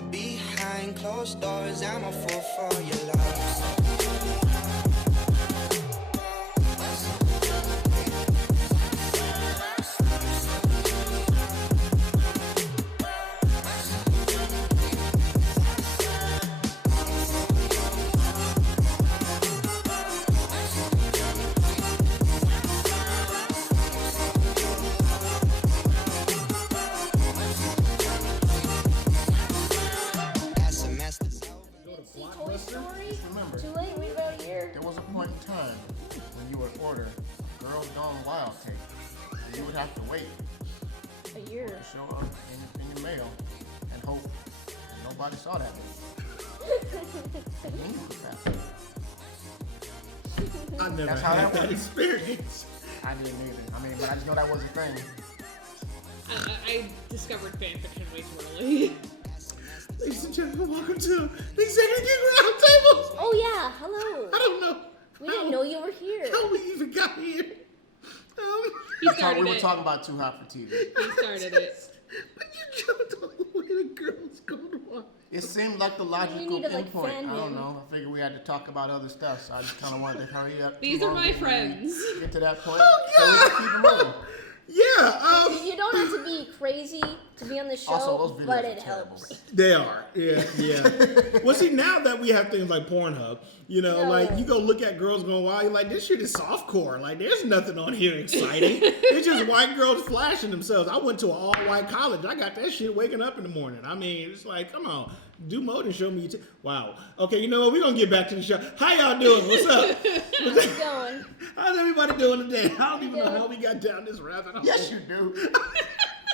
But behind closed doors, I'm a fool for your love. You would have to wait a year to show up in your mail and hope that nobody saw that. I never had that experience. I didn't either. I mean, but I just know that was a thing. I discovered fanfiction way too early. Ladies and gentlemen, welcome to the Executive Geek Roundtable. Oh yeah, hello. I don't know. We didn't know you were here. How we even got here? We were talking about Too Hot for TV. He started it. But you jumped all the way to girls going wild. It seemed like the logical like, endpoint. I don't know. I figured we had to talk about other stuff, so I just kind of wanted to hurry up. These are my friends. Get to that point. Oh, so we can keep moving. Yeah. You don't have to be crazy to be on the show, also, those but videos it are terrible. helps. They are. Yeah. Well, see, now that we have things like Pornhub, you know, like you go look at girls going wild, you're like, this shit is softcore. Like, there's nothing on here exciting. It's just white girls flashing themselves. I went to an all-white college. I got that shit waking up in the morning. I mean, it's like, come on. Do more than show me your Wow. Okay, you know what? We're going to get back to the show. How y'all doing? What's up? How's it going? How's everybody doing today? I don't even know how we got down this rabbit hole. Yes, you do.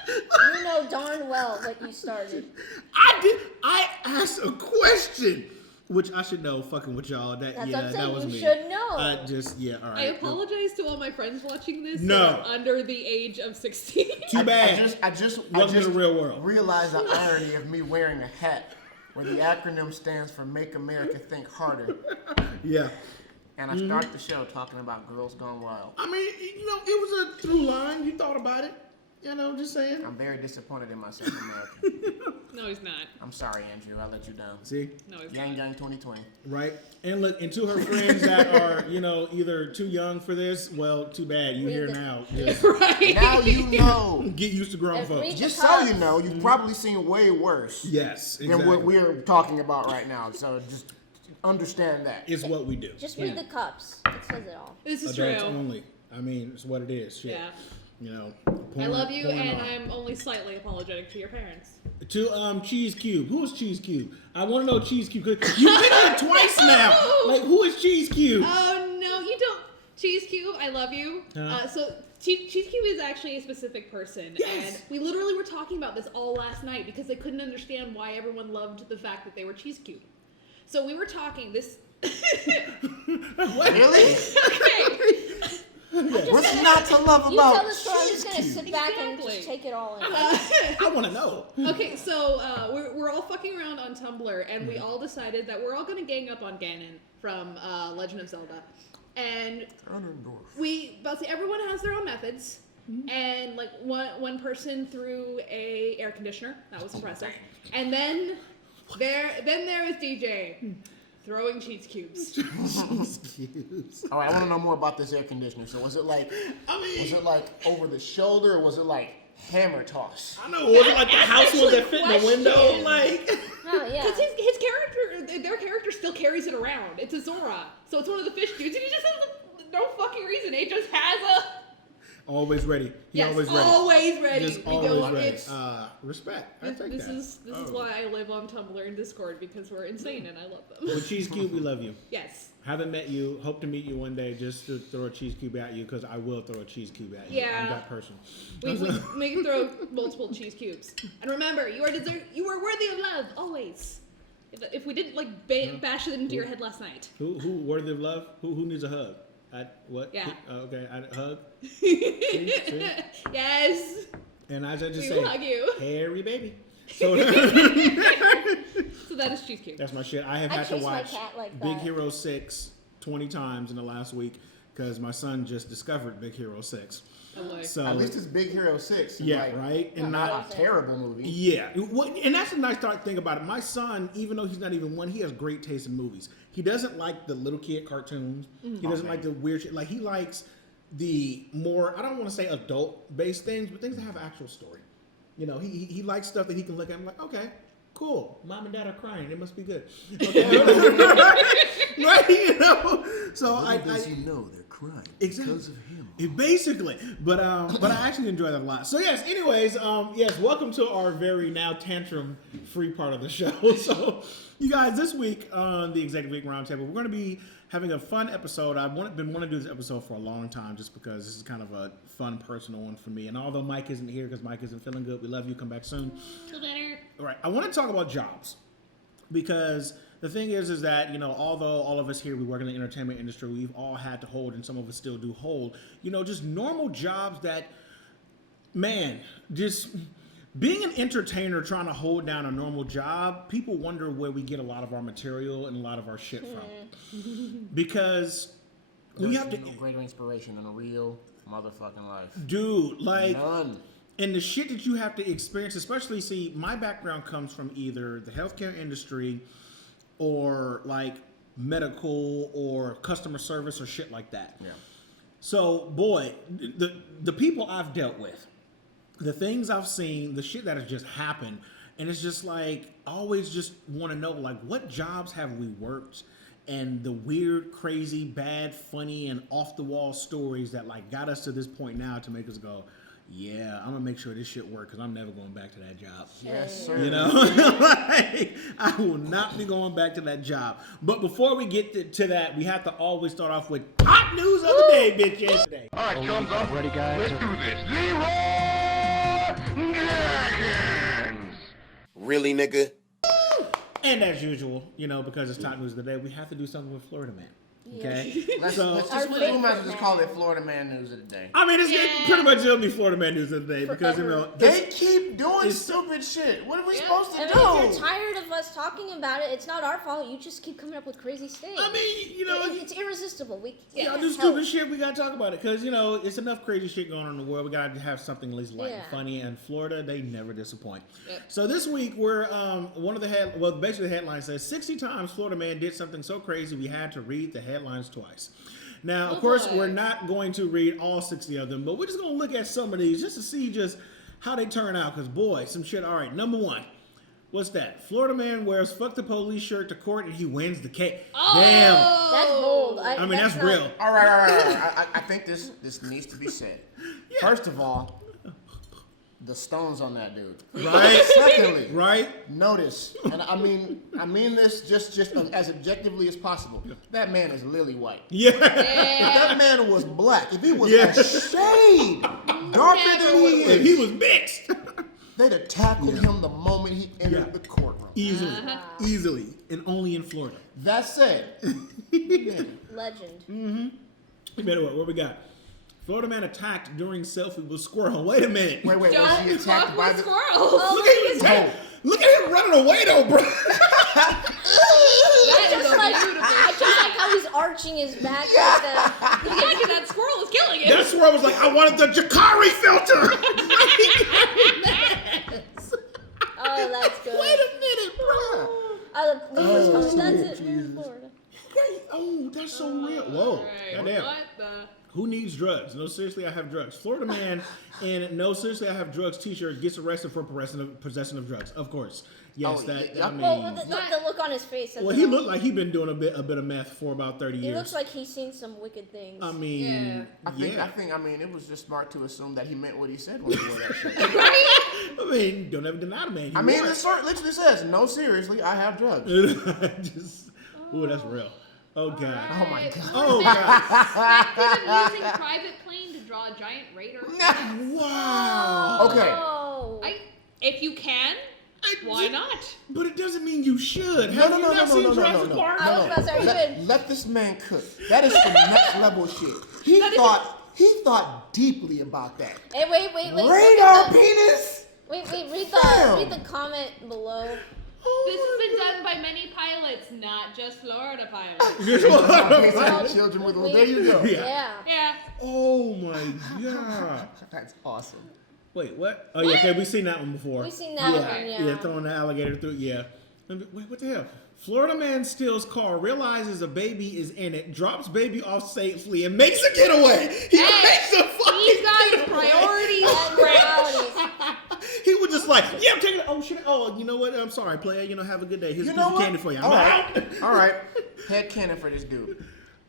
You know darn well what you started. I did. I asked a question, which I should know. Fucking with y'all. That's That what I'm saying. was You me. should know. All right. I apologize to all my friends watching this No. that are under the age of 16. Too bad. I just Welcome to the real world. realized the irony of me wearing a hat where the acronym stands for Make America Think Harder. Yeah. And I start the show talking about Girls Gone Wild. I mean, you know, it was a through line. You thought about it. You know, just saying. I'm very disappointed in myself, America. No, he's not. I'm sorry, Andrew. I let you down. See? No, he's Gang not. Gang 2020. Right. And look, and to her friends that are, you know, either too young for this, well, too bad. You here now. Just Right. Now you know. get used to grown And folks. read- Just so you know, you've probably seen way worse Yes, than exactly. what we're talking about right now. So just understand that. It's what we do. Just read the cups. It says it all. This is Adults true. only. I mean, it's what it is. Shit. Yeah. You know. I love you, porn and on. I'm only slightly apologetic to your parents. To Cheese Cube. Who is Cheese Cube? I want to know Cheese Cube. You've been on it twice now. Like, who is Cheese Cube? Oh, no, you don't. Cheese Cube, I love you. So Cheese Cube is actually a specific person. Yes. And we literally were talking about this all last night because they couldn't understand why everyone loved the fact that they were Cheese Cube. So we were talking this... Really? Okay. What's not to love You tell about the story. I'm just going to Cheese sit back and Exactly. just take it all in. I want to know. Okay, so we're all fucking around on Tumblr, and we all decided that we're all going to gang up on Ganon from Legend of Zelda. And everyone has their own methods. And like one person threw a air conditioner. That was impressive. And then there is DJ throwing cheese cubes. Cheese Cubes. All right, I want to know more about this air conditioner. So was it like over the shoulder, or was it like hammer toss? I know. Was it like the house was that fit in the window? question. Like. Oh, yeah. Because his character, their character still carries it around. It's a Zora. So it's one of the fish dudes. And he just has no fucking reason. It just has a... Always ready. Always ready. Just We always go, ready. it's- Respect. I take This that. is why I live on Tumblr and Discord, because we're insane and I love them. With Cheese Cube, we love you. Yes. Haven't met you. Hope to meet you one day just to throw a cheese cube at you, because I will throw a cheese cube at you. Yeah. I'm that person. We can throw multiple cheese cubes. And remember, you are worthy of love, always. If we didn't bash it into your head last night. Who worthy of love? Who needs a hug? What? Yeah. Okay. Hug. Yes. And I just We say, will hug you. hairy baby. So So that is cheese cube. that's my shit. I have I had to chase my watch cat like Big that. Hero 6 20 times in the last week because my son just discovered Big Hero 6. Oh, So At least it's Big Hero 6. yeah, like, right, and not a terrible movie. Yeah, and that's a nice thing about it. My son, even though he's not even one, he has great taste in movies. He doesn't like the little kid cartoons. He doesn't like the weird shit. Like he likes the more, I don't want to say adult-based things, but things that have actual story. You know, he likes stuff that he can look at and like, okay, cool. Mom and Dad are crying. It must be good. Okay. Right? You know? So does he know they're crying exactly. because of him? Basically, but I actually enjoy that a lot. So yes, anyways, yes, welcome to our very now tantrum-free part of the show. So, you guys, this week on the Executive Week Roundtable, we're going to be having a fun episode. I've been wanting to do this episode for a long time, just because this is kind of a fun, personal one for me. And although Mike isn't here because Mike isn't feeling good, we love you. Come back soon. Feel better. All right, I want to talk about jobs because the thing is that, you know, although all of us here, we work in the entertainment industry, we've all had to hold, and some of us still do hold, you know, just normal jobs that, man, just being an entertainer trying to hold down a normal job, people wonder where we get a lot of our material and a lot of our shit from. Because we have to... no greater inspiration than a real motherfucking life. Dude, like... None. And the shit that you have to experience, especially, see, my background comes from either the healthcare industry or like medical or customer service or shit like that. Yeah. So, boy, the people I've dealt with, the things I've seen, the shit that has just happened, and it's just like, I always just want to know, like, what jobs have we worked, and the weird, crazy, bad, funny, and off-the-wall stories that, like, got us to this point now to make us go, yeah, I'm gonna make sure this shit works because I'm never going back to that job. Yes, sir. You know, like, I will not be going back to that job. But before we get to that, we have to always start off with hot news of the day, bitches. Today. All right, chums up. Ready, guys? Let's do this. Leroy Jenkins. Really, nigga? And as usual, you know, because it's top news of the day, we have to do something with Florida Man. Okay, Let's just call it Florida Man News of the Day. I mean, it's pretty much it'll be Florida Man News of the day because, you know, They keep doing stupid shit. What are we supposed to And do? if you're tired of us talking about it, it's not our fault. You just keep coming up with crazy things. I mean, you know, it's irresistible. We y'all can't do help. stupid shit. We gotta talk about it because, you know, it's enough crazy shit going on in the world. We gotta have something at least light and funny. And Florida, they never disappoint. Yep. So this week we're one of the basically the headline says 60 times Florida man did something so crazy we had to read the headlines twice. Now, of course, we're not going to read all 60 of them, but we're just going to look at some of these just to see just how they turn out. Because, boy, some shit. All right, number one. What's that? Florida man wears fuck the police shirt to court and he wins the case. Oh. Damn. That's bold. I mean, that's real. All right. I think this needs to be said. Yeah. First of all, the stones on that dude. Right? Secondly, Right? notice, and I mean this just as objectively as possible. That man is lily white. Yeah. If that man was black, if he was a shade darker than he If is, he was mixed. they'd have tackled him the moment he entered the courtroom. Easily. And only in Florida. That said, Legend. What we got? Florida man attacked during selfie with squirrel. Wait a minute. wait, was he Don't attacked fuck by with the... squirrels. Look at him running away though, bro. That is Just like, beautiful I just like how he's arching his back. Like Yeah, because that squirrel is killing him. That squirrel was like, I wanted the Jakari filter. oh, that's good. Wait a minute, bro. That's it. We're in Florida. Oh, that's so real. Whoa. Right. Goddamn. What the? Who needs drugs? No, seriously, I have drugs. Florida man in No, seriously, I have drugs t-shirt gets arrested for possession of drugs. Of course. Yes, I mean... Well, the look on his face. Well, he looked like he'd been doing a bit of meth for about 30 years. He looks like he's seen some wicked things. I mean, I think it was just smart to assume that he meant what he said when he wore that shirt. I mean, don't ever deny the man. This shirt literally says, no, seriously, I have drugs. Ooh, that's real. Oh, God. Oh, my God. Oh, God. Effective of using private plane to draw a giant radar. Wow. Okay. If you can, why not? But it doesn't mean you should. Have you not seen Jurassic Park? I was about to say, Let this man cook. That is some next level shit. He thought deeply about that. Hey, wait. Radar penis? Wait, read Damn. the comment below. This has been done by many pilots, not just Florida pilots. Children with there you go. Yeah. Yeah. Oh my god. That's awesome. Wait, what? Oh yeah, okay, we've seen that one before. We've seen that one, yeah. Yeah, throwing the alligator through. Yeah. Wait, what the hell? Florida man steals car, realizes a baby is in it, drops baby off safely, and makes a getaway. He makes a fucking He's got his getaway. priorities straight. He was just like, yeah, I'm taking it. Oh shit. Oh, you know what? I'm sorry, player. You know, have a good day. Here's a piece of candy for you. I'm out. All right. Head cannon for this dude.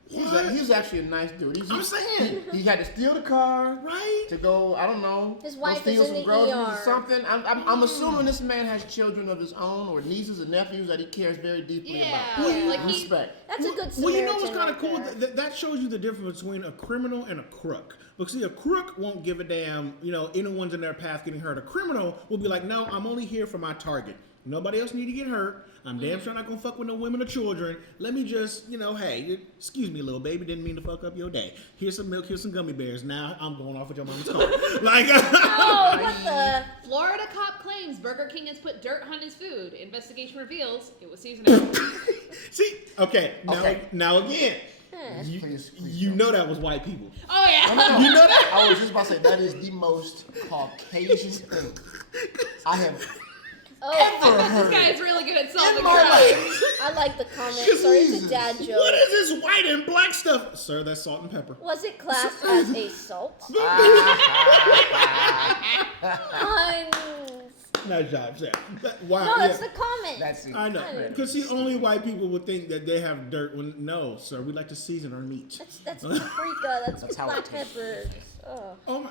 He's actually a nice dude. I'm saying. He had to steal the car, right? To go, I don't know, His wife go steal is some in the groceries ER. or something. I'm assuming this man has children of his own or nieces and nephews that he cares very deeply about. Like Respect. That's a good Samaritan. Well, you know what's kind of right cool? there. That shows you the difference between a criminal and a crook. Because see, a crook won't give a damn, anyone's in their path getting hurt. A criminal will be like, no, I'm only here for my target. Nobody else need to get hurt. I'm damn sure not gonna fuck with no women or children. Let me just, hey, excuse me, little baby, didn't mean to fuck up your day. Here's some milk, here's some gummy bears. Now I'm going off with your mama's car. Like, Oh, what the? Florida cop claims Burger King has put dirt on his food. Investigation reveals it was seasonal. see, okay, now again, Please you know that was white people. Oh yeah. You know that? I was just about to say that is the most Caucasian thing I have ever heard. This guy is really good at solving In my crimes. life. I like the comment. Sorry, it's a dad joke. What is this white and black stuff? Sir, that's salt and pepper. Was it classed as a salt? Nice job, Sam. Wow. No, that's yeah. the comment. That's it. I know. Because see, only white people would think that they have dirt when, no, sir, we like to season our meat. That's paprika. That's how black it tastes. pepper. Oh. Oh my,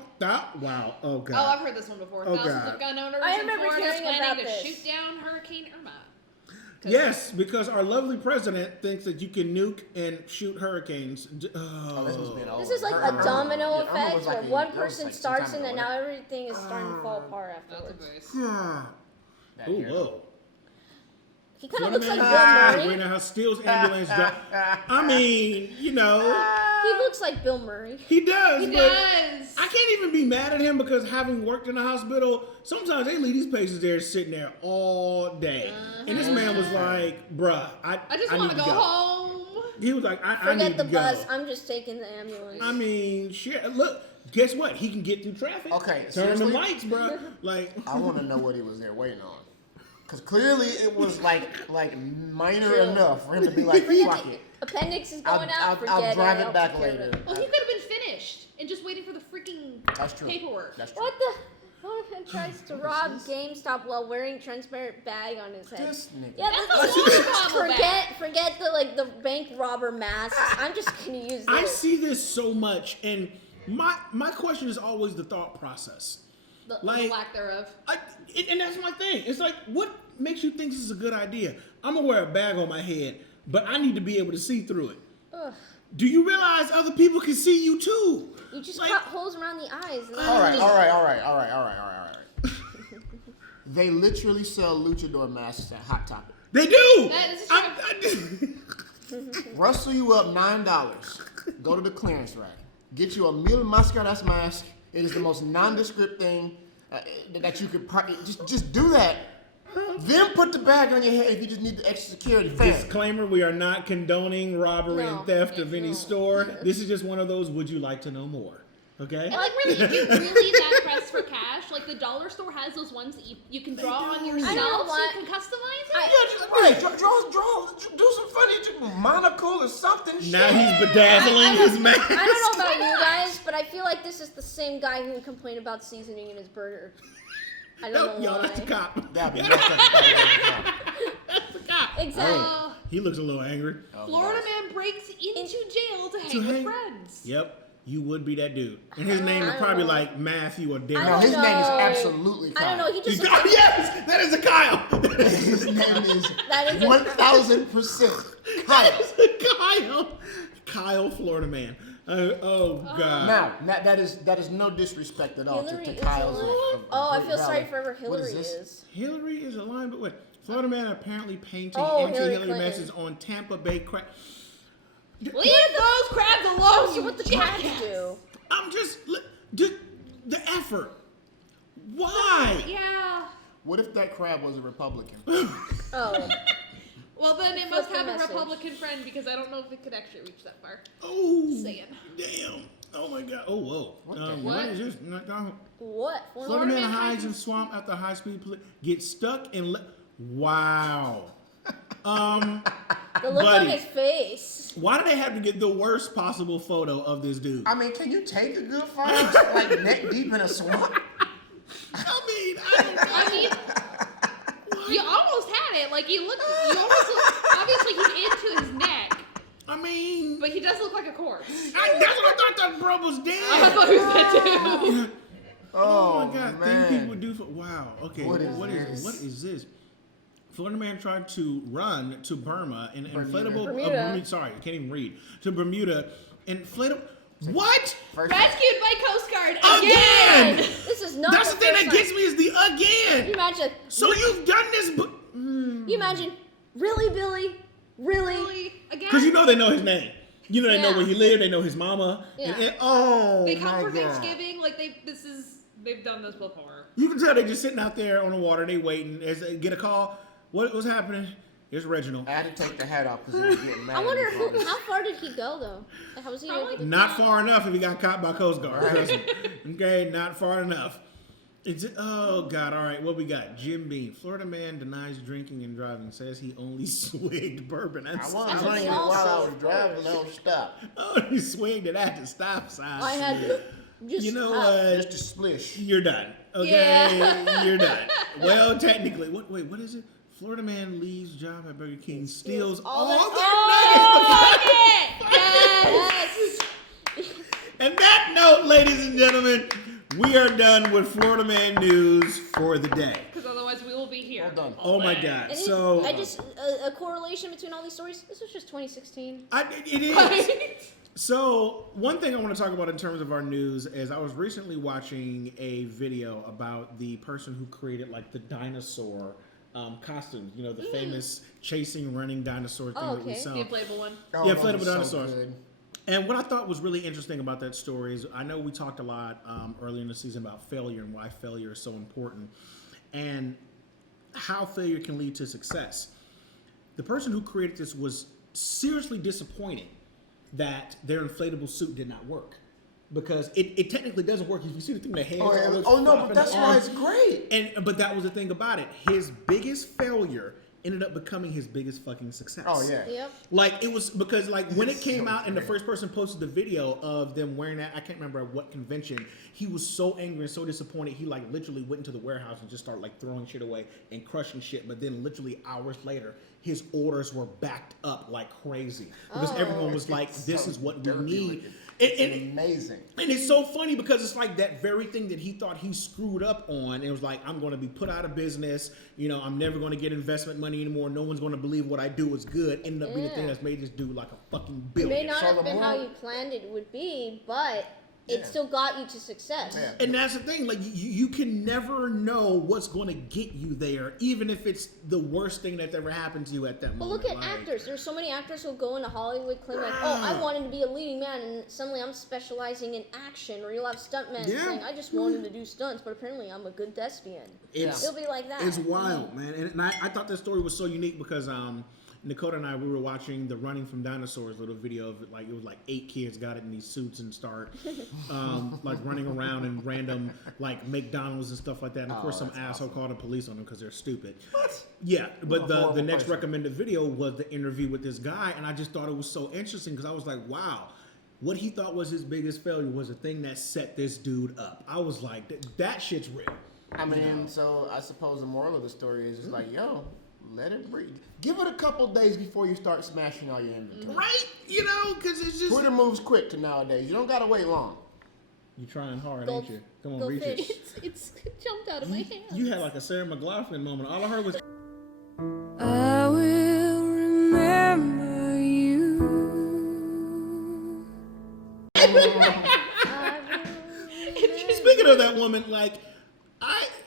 wow. Oh Oh, God. I've heard this one before. Oh, Thousands God. of gun owners I in remember Florida hearing planning about to this. shoot down Hurricane Irma. Yes, because our lovely president thinks that you can nuke and shoot hurricanes. This is like a domino effect where one person starts and then now everything is starting to fall apart afterwards. God. Oh, whoa. He kind of looks like Bill Right Murray. now, how Steele's ambulance drive. I mean, He looks like Bill Murray. he does. He but does. I can't even be mad at him because having worked in the hospital, sometimes they leave these patients there sitting there all day. And this man was like, bruh, I just need want to go home. He was like, I need Forget to the go. bus. I'm just taking the ambulance. I mean, shit. Look, guess what? He can get through traffic. Okay, Turn the seriously? lights, bruh. Like, I want to know what he was there waiting on. Because clearly it was like minor enough for him to be like, fuck it. Appendix is going I'll out. Forget drive it I'll back take care of later. it. Well, he could have been finished and just waiting for the freaking That's true. paperwork. That's true. What the? What tries to rob GameStop while wearing transparent bag on his head? This nigga. Yeah, That's a water bottle bag. forget the bank robber masks. I'm just gonna use this. I see this so much, and my question is always the thought process. The Like- lack thereof. And that's my thing. It's like, what makes you think this is a good idea? I'm gonna wear a bag on my head, but I need to be able to see through it. Ugh. Do you realize other people can see you too? You just Like- cut holes around the eyes. And then All right, you all just- right, all right, all right, all right, all right, all right. They literally sell luchador masks at Hot Topic. They do. That is Rustle you up $9. Go to the clearance rack. Get you a Mil Mascaras mask. It is the most nondescript thing that you could just do that. Then put the bag on your head if you just need the extra security. Fam. Disclaimer: we are not condoning robbery No. and theft of any No. store. This is just one of those. Would you like to know more? Okay. And like really, if you're really that pressed for cash, like the dollar store has those ones that you can draw on yourself, I know so what. you can customize it. Yeah, just right. Draw, do some funny monocle or something. Now shit. he's bedazzling his mask. I don't know about you guys, but I feel like this is the same guy who would complain about seasoning in his burger. I don't know Yo, why. that's the cop. That'd be messed up. That's the cop. Exactly. He looks a little angry. Florida man breaks into jail to hang with friends. Yep. You would be that dude. And his name is I don't probably know. like Matthew or Darren. I No, don't his name is know. absolutely Kyle. I don't know. He just Oh, yes! That is a Kyle! His name is That is a- 1000% Kyle. Kyle! Kyle, Florida man. Oh, God. Now, that is no disrespect at all Hillary to is Kyle's. alive. Oh, I feel sorry for whoever What Hillary this? is. Hillary is aligned, but wait. Florida man apparently painting Oh, anti-Hillary Hillary Clinton. messages on Tampa Bay crab. Leave those crabs alone. So what the jackass. crabs do? I'm just the effort. Why? Yeah. What if that crab was a Republican? Oh. Well, then it Flip must the have a message. Republican friend because I don't know if it could actually reach that far. Oh, Saying. damn. Oh my God. Oh, whoa. What What is this? What? Florida man hides in swamp after high-speed police gets stuck in. Wow. The look buddy. on his face. Why do they have to get the worst possible photo of this dude? I mean, can you take a good photo like neck deep in a swamp? I mean, you almost had it. Like, you almost look, obviously he's into his neck, I mean, but he does look like a corpse. that's what I thought that bro was dead. I thought he was dead too. Oh my God! man. Things people do for okay. What What is is this? Florida man tried to run to Burma in inflatable. Bermuda. Sorry, I can't even read. To Bermuda, inflatable. What? Rescued by Coast Guard Again! This is not. That's the thing first that time. gets me is the You again. imagine. So you've done this, You imagine. Really, Billy? Really? Really? Again? because you know they know his name. You know they know Yeah. where he lived. They know his mama. Yeah. Oh They come my for God. Thanksgiving. Like they've done this before. You can tell they just sitting out there on the water. They waiting. As they get a call. What's happening? It's Reginald. I had to take the hat off because he was getting mad. I wonder at me. how far did he go though? Like, how was he? Probably Not far enough if he got caught by Coast Guard. Trust me. Okay, not far enough. Oh God! All right, what we got? Jim Beam, Florida man denies drinking and driving. Says he only swigged bourbon. I was That's drinking it what while I also- was driving. Don't stop. Oh, he swigged it at the stop sign. I had to just. You know Just what? a splish. You're done. Okay, Yeah. you're done. Well, technically, what is it? Florida man leaves job at Burger King, steals all their nuggets. Yes. And that note, ladies and gentlemen, we are done with Florida Man news for the day. Because otherwise we will be here. Well done. Oh my God! And So I just a correlation between all these stories. This was just 2016. it is. So one thing I want to talk about in terms of our news is I was recently watching a video about the person who created like the dinosaur costumes. You know, the famous chasing, running dinosaur thing that we okay. saw. The inflatable one. Oh, Yeah, that inflatable was so dinosaurs. good. And what I thought was really interesting about that story is I know we talked a lot earlier in the season about failure and why failure is so important and how failure can lead to success. The person who created this was seriously disappointed that their inflatable suit did not work because it technically doesn't work. If you see the thing, the hands are always Oh no, flopping, but that's the why arms. it's great. But that was the thing about it. His biggest failure ended up becoming his biggest fucking success. Oh yeah. Yep. Like it was because like when it came out and the first person posted the video of them wearing that, I can't remember at what convention, he was so angry and so disappointed he like literally went into the warehouse and just started like throwing shit away and crushing shit. But then literally hours later, his orders were backed up like crazy because everyone was like, "This is what we need." It's amazing. And it's so funny because it's like that very thing that he thought he screwed up on. It was like, I'm going to be put out of business. You know, I'm never going to get investment money anymore. No one's going to believe what I do is good. Ended up being the thing that's made this dude like a fucking It may billion. not So have the been how moral- you planned it would be, but it Yeah. still got you to success. Yeah. And that's the thing. Like you can never know what's going to get you there, even if it's the worst thing that's ever happened to you at that But moment. look at Like, actors. There's so many actors who go into Hollywood claim like, oh, I wanted to be a leading man, and suddenly I'm specializing in action. Or you'll have stuntmen saying, I just wanted to do stunts, but apparently I'm a good thespian. It's It'll be like that. It's wild, man. And I thought this story was so unique because Dakota and I, we were watching the Running from Dinosaurs little video of it. Like it was like 8 kids got it in these suits and start like running around in random like McDonald's and stuff like that. And of course, some asshole called the police on them because they're stupid. What? Yeah, but the next recommended video was the interview with this guy, and I just thought it was so interesting because I was like, wow. What he thought was his biggest failure was the thing that set this dude up. I was like, that shit's real. I mean, so I suppose the moral of the story is just like, yo, let it breathe. Give it a couple days before you start smashing all your inventory. Right? You know, because it's just... Twitter moves quick to nowadays. You don't gotta wait long. You're trying hard, Go- ain't you? Come on, go reach fish. it. It's jumped out of my hand. You had like a Sarah McLachlan moment. All I heard was... I will remember you. Speaking of that woman, like,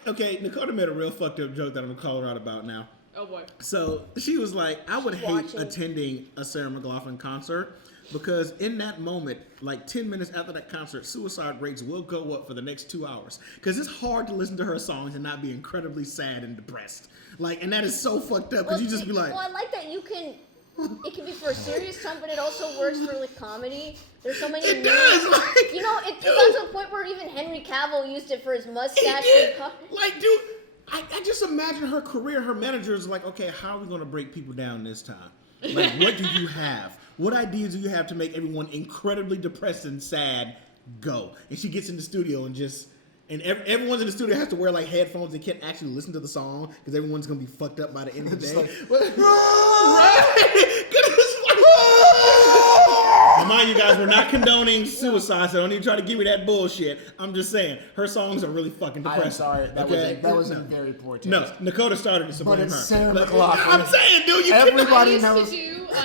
Dakota made a real fucked up joke that I'm gonna call her out about now. Oh boy. So she was like, I would hate watching. attending a Sarah McLachlan concert because in that moment, like 10 minutes after that concert, suicide rates will go up for the next 2 hours. Because it's hard to listen to her songs and not be incredibly sad and depressed. Like, and that is so fucked up because you just be like, well, I like that you can. It can be for a serious tone, but it also works for like comedy. There's so many. It does. Like, you know, it got to a point where even Henry Cavill used it for his mustache. Like, dude, I just imagine her career. Her manager is like, okay, how are we going to break people down this time? Like, what do you have? What ideas do you have to make everyone incredibly depressed and sad go? And she gets in the studio and just, and everyone's in the studio has to wear like headphones and can't actually listen to the song because everyone's going to be fucked up by the end of the day. Mind you guys, we're not condoning suicide, so don't even try to give me that bullshit. I'm just saying, her songs are really fucking depressing. I'm sorry, that was a very poor taste. No, Dakota started to support her. But it's Sarah McLachlan. I'm saying, dude, you everybody I knows. used to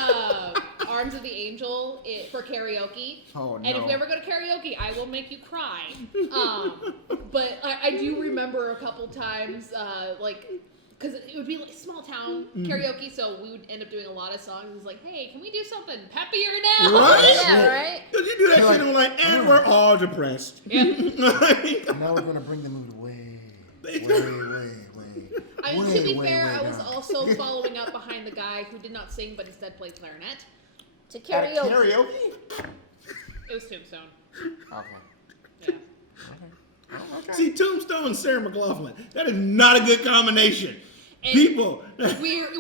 do Arms of the Angel for karaoke. Oh, no. And if we ever go to karaoke, I will make you cry. But I do remember a couple times, like, because it would be like small town karaoke, so we would end up doing a lot of songs. It's like, hey, can we do something peppier now? Right? Yeah, right? Did you do that shit and we're like, and we're all depressed. Yeah. Now we're gonna bring the mood way. I mean, to be fair, I was also following up behind the guy who did not sing but instead played clarinet. To At karaoke. karaoke? It was Tombstone. Okay. Yeah. See, Tombstone and Sarah McLachlan, that is not a good combination. And People. It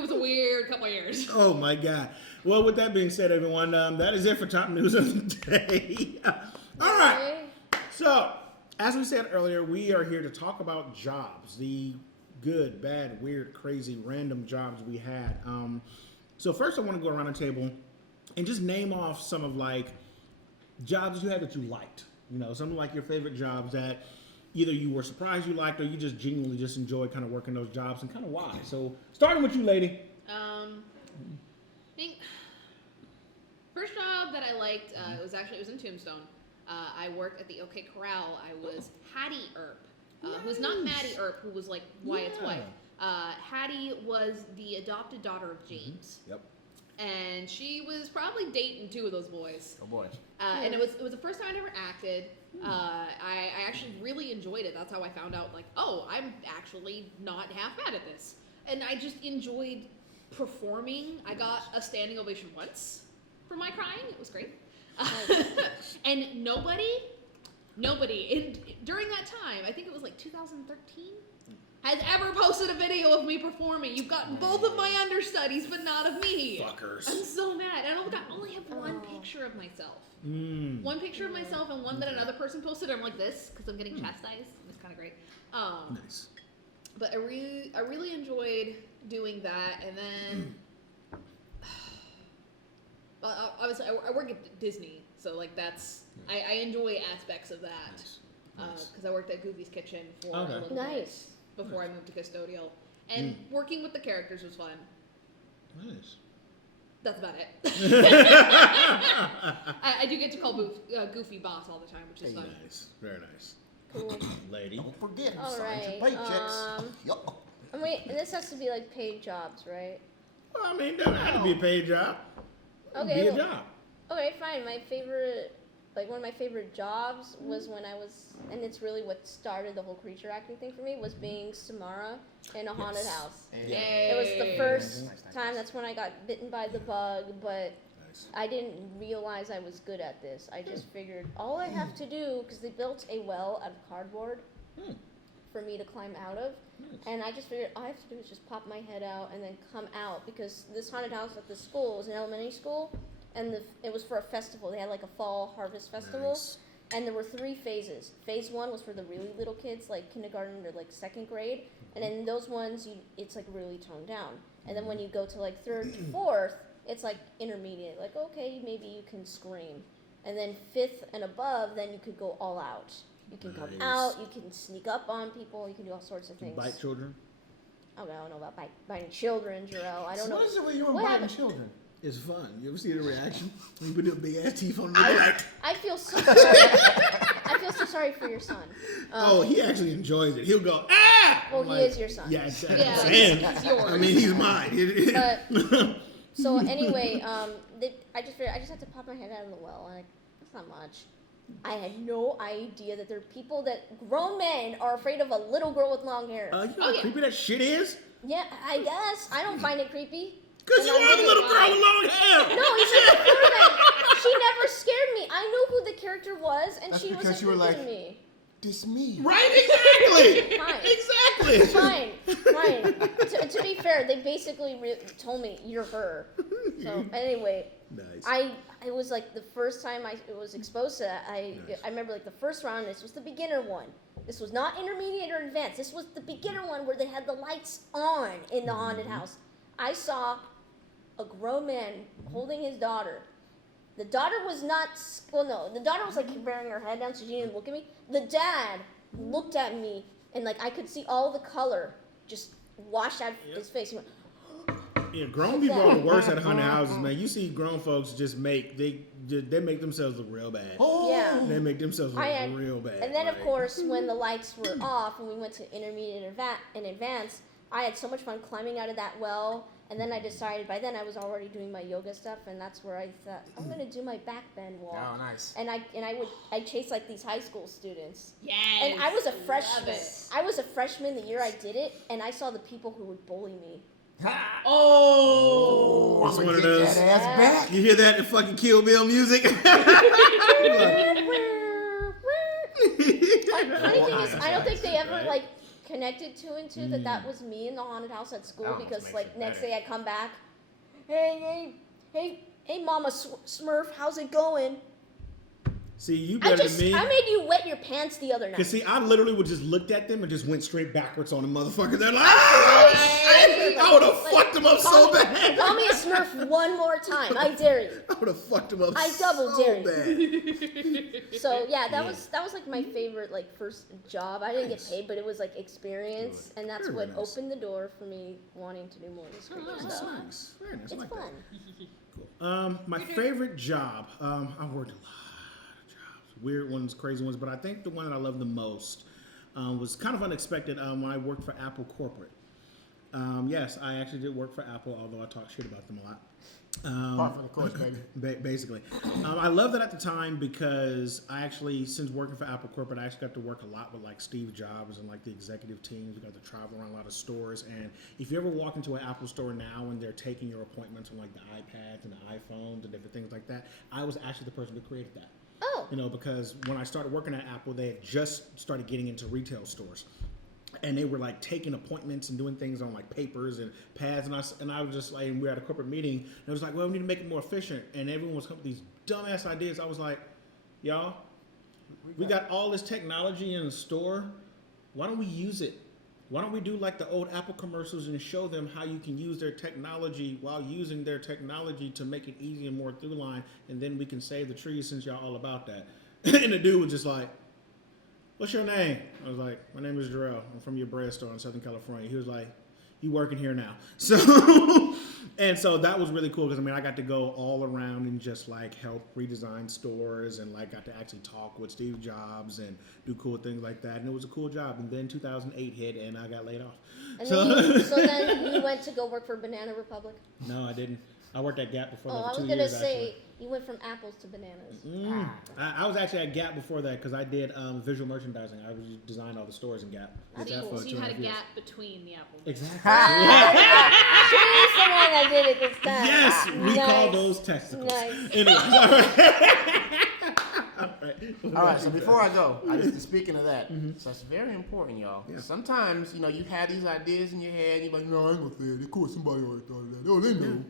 was a weird couple of years. Oh my God. Well, with that being said, everyone, that is it for top news of the day. All right. So, as we said earlier, we are here to talk about jobs, the good, bad, weird, crazy, random jobs we had. So first I want to go around the table and just name off some of like jobs you had that you liked. You know, some of like your favorite jobs that either you were surprised you liked or you just genuinely just enjoyed kind of working those jobs and kind of why. So starting with you, lady. I think first job that I liked it was in Tombstone. I worked at the OK Corral. I was Hattie Earp, who was not Maddie Earp, who was like Wyatt's wife. Hattie was the adopted daughter of James. Yep. And she was probably dating two of those boys. Oh boy. And it was the first time I'd ever acted. I actually really enjoyed it. That's how I found out, like, oh, I'm actually not half bad at this. And I just enjoyed performing. I got a standing ovation once for my crying. It was great. And nobody during that time, I think it was like 2013, has ever posted a video of me performing. You've gotten both of my understudies, but not of me. Fuckers. I'm so mad. And I only have one picture of myself. One picture of myself and one that another person posted. I'm like this because I'm getting chastised. It's kind of great. Nice. But I really enjoyed doing that. And then I work at Disney, so like that's I enjoy aspects of that because I worked at Goofy's Kitchen for a little bit before I moved to custodial, and working with the characters was fun. Nice. That's about it. I do get to call Goofy boss all the time, which is fun. Nice. Very nice. Cool. Lady. Don't forget, All sign your right, paychecks. Yup. And wait, and this has to be like paid jobs, right? Well, I mean, it doesn't have to be a paid job. Okay. Be a job. Okay, fine. My favorite, like one of my favorite jobs was when I was, and it's really what started the whole creature acting thing for me, was being Samara in a haunted house. Yay. It was the first time. That's when I got bitten by the bug, but I didn't realize I was good at this. I just figured all I have to do, because they built a well out of cardboard for me to climb out of, and I just figured all I have to do is just pop my head out and then come out, because this haunted house at the school was an elementary school, and it was for a festival. They had like a fall harvest festival, and there were 3 phases. Phase 1 was for the really little kids, like kindergarten or like 2nd grade, and in those ones, it's like really toned down. And then when you go to like 3rd to 4th, it's like intermediate, like okay, maybe you can scream. And then 5th and above, then you could go all out. You can come out, you can sneak up on people, you can do all sorts of things. Bite children? Oh, I don't know about biting children, Jarrell. I don't know. What is it with you and What biting happened? children? It's fun. You ever see the reaction? When you put them big ass teeth on the back. I feel so sorry. I feel so sorry for your son. Oh, he actually enjoys it. He'll go, ah! Well, I'm he like, is your son. Yeah, exactly. Yeah, I'm saying. it's yours. I mean, he's mine. So anyway, I just had to pop my head out of the well. And that's not much. I had no idea that there are people that grown men are afraid of a little girl with long hair. You know how creepy that shit is? Yeah, I guess. I don't find it creepy. Because you are the little girl with long hair. No, it's just a She never scared me. I knew who the character was, and That's she because wasn't you were creepy like- to me. This me. Right? Exactly. Fine. Exactly. Fine. To be fair, they basically told me you're her. So anyway, Nice. I was like the first time I was exposed to that. I remember like the first round. This was the beginner one. This was not intermediate or advanced. This was the beginner one where they had the lights on in the haunted house. I saw a grown man holding his daughter. The daughter was not, the daughter was like bearing her head down so she didn't look at me. The dad looked at me and like I could see all the color just washed out of his face. He went, Yeah, grown people are the worst at haunted houses, man. You see grown folks just make themselves look real bad. yeah. They make themselves look real bad. And then, of like- course, when the lights were off and we went to intermediate and advanced, I had so much fun climbing out of that well. And then I decided, by then I was already doing my yoga stuff, and that's where I thought, I'm going to do my back bend walk. Oh, nice. And I'd chase like these high school students. Yes. And I was a love freshman. it. I was a freshman the year I did it, and I saw the people who would bully me. Oh. It's I'ma one of get those. that ass back. You hear that in fucking Kill Bill music? Funny thing is, I don't think they ever Right? like connected two and two that was me in the haunted house at school That almost because makes like it next better. day I come back, hey, Mama Smurf, how's it going? See, you better than me. I made you wet your pants the other night. Cause see, I literally would just looked at them and just went straight backwards on the motherfucker. They're like, I would have fucked them up so bad. Call me a Smurf one more time. I dare you. I would have fucked them up I double so dare bad. So yeah, that was like my favorite like first job. I didn't get paid, but it was like experience, and that's Very what nice. opened the door for me wanting to do more of this creepy stuff. Nice. Very nice. I It's like fun. that. My favorite job. I've worked a lot of jobs, weird ones, crazy ones, but I think the one that I love the most was kind of unexpected when I worked for Apple Corporate. Yes, I actually did work for Apple, although I talk shit about them a lot. Par for the course, baby. Basically. I loved that at the time because I actually, since working for Apple Corporate, I actually got to work a lot with like Steve Jobs and like the executive teams. We got to travel around a lot of stores. And if you ever walk into an Apple store now and they're taking your appointments on like the iPads and the iPhones and different things like that, I was actually the person who created that. Oh. You know, because when I started working at Apple, they had just started getting into retail stores. And they were like taking appointments and doing things on like papers and pads, and I was just like, and we were at a corporate meeting, and it was like, well, we need to make it more efficient, and everyone was coming with these dumbass ideas. I was like, y'all, we got all this technology in the store. Why don't we use it? Why don't we do like the old Apple commercials and show them how you can use their technology while using their technology to make it easy and more through line, and then we can save the trees since y'all all about that. And the dude was just like, what's your name? I was like, my name is Jarrell. I'm from your bread store in Southern California. He was like, you working here now. So, and so that was really cool because, I mean, I got to go all around and just like help redesign stores and like got to actually talk with Steve Jobs and do cool things like that. And it was a cool job. And then 2008 hit and I got laid off. And So, then you went to go work for Banana Republic? no, I didn't. I worked at Gap before Oh, that I for was 2 gonna years, say actually. you went from apples to bananas. I was actually at Gap before that because I did visual merchandising. I designed all the stores in Gap. Did that for So you had a 2.5 years. gap between the apples. Exactly. She's the one that did it this time. Yes, we call Nice. those testicles. Nice. Anyways, all right. All right, so before I go, speaking of that, so it's very important, y'all. Yeah. Sometimes, you know, you have these ideas in your head, and you're like, no, I ain't gonna say it. Of course, somebody already thought of that. Oh, they know.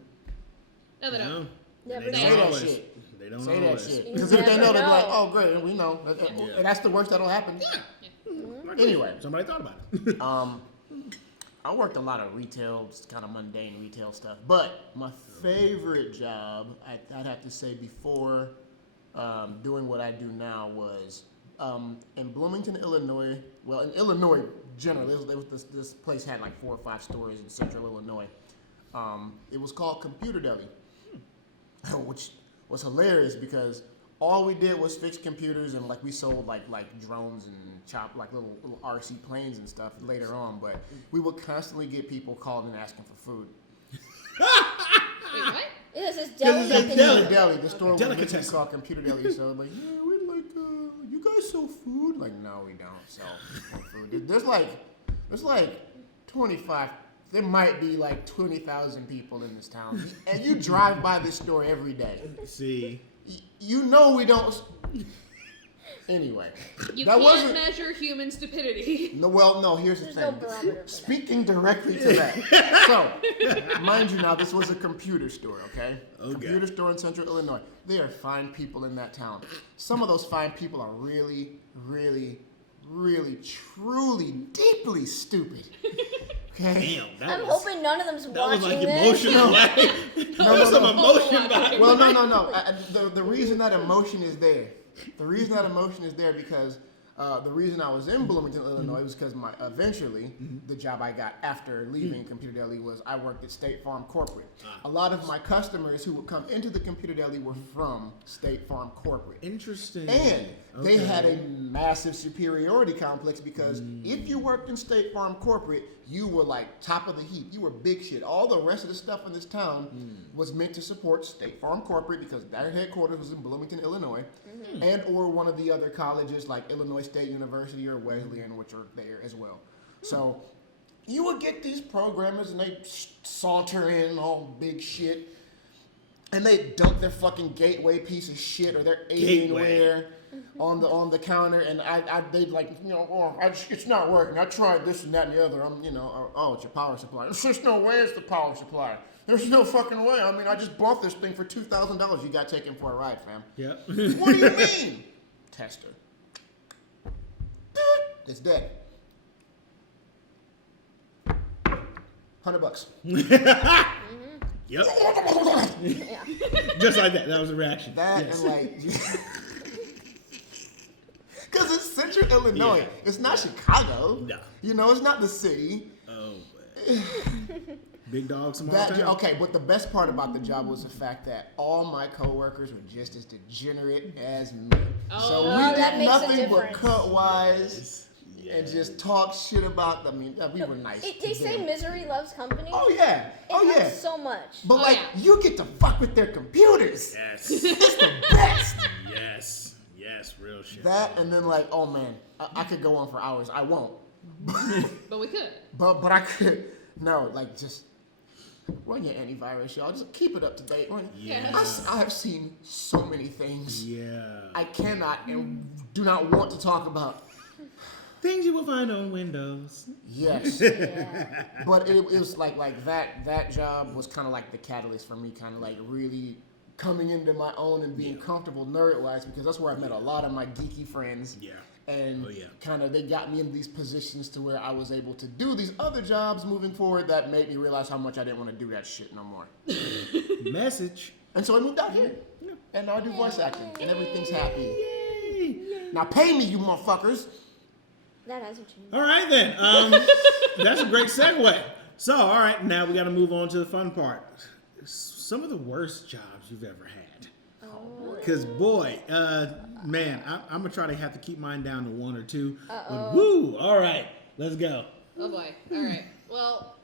No, they don't. Never They know. Say don't that always. shit. They don't Say that always. shit. You Because if they never know, they'll be like, know. oh, great, we know. Yeah. And that's the worst that'll happen. Anyway. Somebody thought about it. I worked a lot of retail, just kind of mundane retail stuff. But my favorite job, I'd have to say before doing what I do now was in Bloomington, Illinois. Well, in Illinois generally, this place had like 4 or 5 stores in central Illinois. It was called Computer Deli, which was hilarious because all we did was fix computers and like we sold like drones and like little RC planes and stuff later on. But we would constantly get people calling and asking for food. what? This is Because deli. it's a Computer Deli. The store was Delicatessen. called Computer Deli. So I'm like, yeah, we like, you guys sell food? Like, no, we don't sell food. There's like 25. There might be like 20,000 people in this town, and you drive by this store every day. See. You know we don't. Anyway, You that can't wasn't. measure human stupidity. No, well, no. Here's the There's thing. no barometer for that. Speaking directly to that. So, mind you, now this was a computer store, okay? Okay. Computer store in Central Illinois. There are fine people in that town. Some of those fine people are really, really, really, truly, deeply stupid. Okay. Damn, that I'm was, hoping none of them's that watching was like this. emotional. There was some emotion behind it. Well, no. The reason that emotion is there, because the reason I was in Bloomington, Illinois, was because eventually the job I got after leaving Computer Deli was I worked at State Farm Corporate. A lot of my customers who would come into the Computer Deli were from State Farm Corporate. Interesting. And they Okay. had a massive superiority complex because if you worked in State Farm Corporate, you were like top of the heap. You were big shit. All the rest of the stuff in this town was meant to support State Farm Corporate because their headquarters was in Bloomington, Illinois, and or one of the other colleges like Illinois State University or Wesleyan, which are there as well. So you would get these programmers and they saunter in all big shit. And they dump their fucking gateway piece of shit or their Alienware on the counter, and they'd like, it's not working. I tried this and that and the other. It's your power supply. There's no way it's the power supply. There's no fucking way. I mean, I just bought this thing for $2,000. You got taken for a ride, fam. Yep. What do you mean? Tester. It's dead. $100. Yep. Yeah. Just like that. That was a reaction. That Yes. and like, because it's Central Illinois. Yeah. It's not Chicago. No. It's not the city. Oh, big dog, small That, town. okay, but the best part about the job was the fact that all my coworkers were just as degenerate as me. So we that did makes a nothing but difference. cut wise and just talk shit about. I mean, we were nice. They to say them. misery loves company. Oh yeah. Oh It yeah. helps so much. But like, you get to fuck with their computers. Yes. It's the best. Yes. Yes. Real shit. That and then like, oh man, I could go on for hours. I won't. But we could. But I could. No, like just run your antivirus, y'all. Just keep it up to date. Yeah. I have seen so many things Yeah. I cannot and do not want to talk about. Things you will find on Windows. Yes. Yeah. But it was like that job was kind of like the catalyst for me kind of like really coming into my own and being comfortable nerd-wise, because that's where I met a lot of my geeky friends. Yeah. And Oh, yeah. kind of they got me in these positions to where I was able to do these other jobs moving forward that made me realize how much I didn't want to do that shit no more. Message. And so I moved out here. And now I do voice acting. And everything's happy. Yay. Now pay me, you motherfuckers. That hasn't changed. All right then. That's a great segue. So, all right, now we got to move on to the fun part. Some of the worst jobs you've ever had. Because, boy, man, I'm going to try to have to keep mine down to one or two. But, woo, all right, let's go. Oh boy. All right. Well,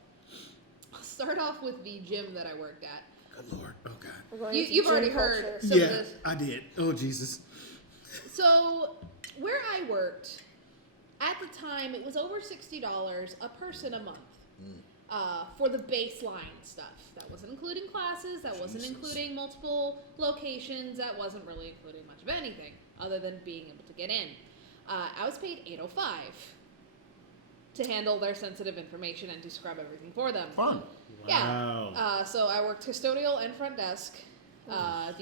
I'll start off with the gym that I worked at. Good Lord. Oh, God. We're going into You've gym already culture. heard some of Yeah, this. I did. Oh, Jesus. So, where I worked, at the time, it was over $60 a person a month for the baseline stuff. That wasn't including classes. That wasn't including multiple locations. That wasn't really including much of anything other than being able to get in. I was paid $8.05 to handle their sensitive information and to scrub everything for them. Fun. Wow. Yeah. So I worked custodial and front desk. I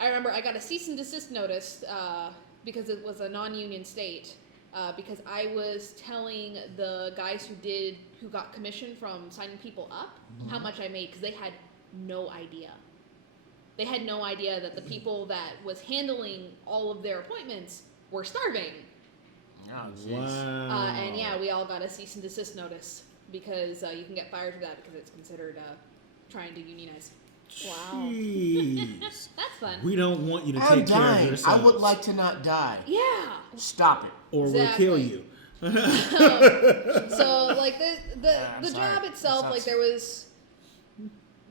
remember I got a cease and desist notice because it was a non-union state. Because I was telling the guys who got commission from signing people up how much I made, because they had no idea. They had no idea that the people that was handling all of their appointments were starving. Oh, jeez. Wow. And yeah, we all got a cease and desist notice because you can get fired for that because it's considered trying to unionize. Wow. Jeez. That's fun. We don't want you to I'm take care of dying. yourself. I would like to not die. Yeah. Stop it. Or we'll kill Exactly. you. So like the I'm sorry. job itself, That like sucks. there was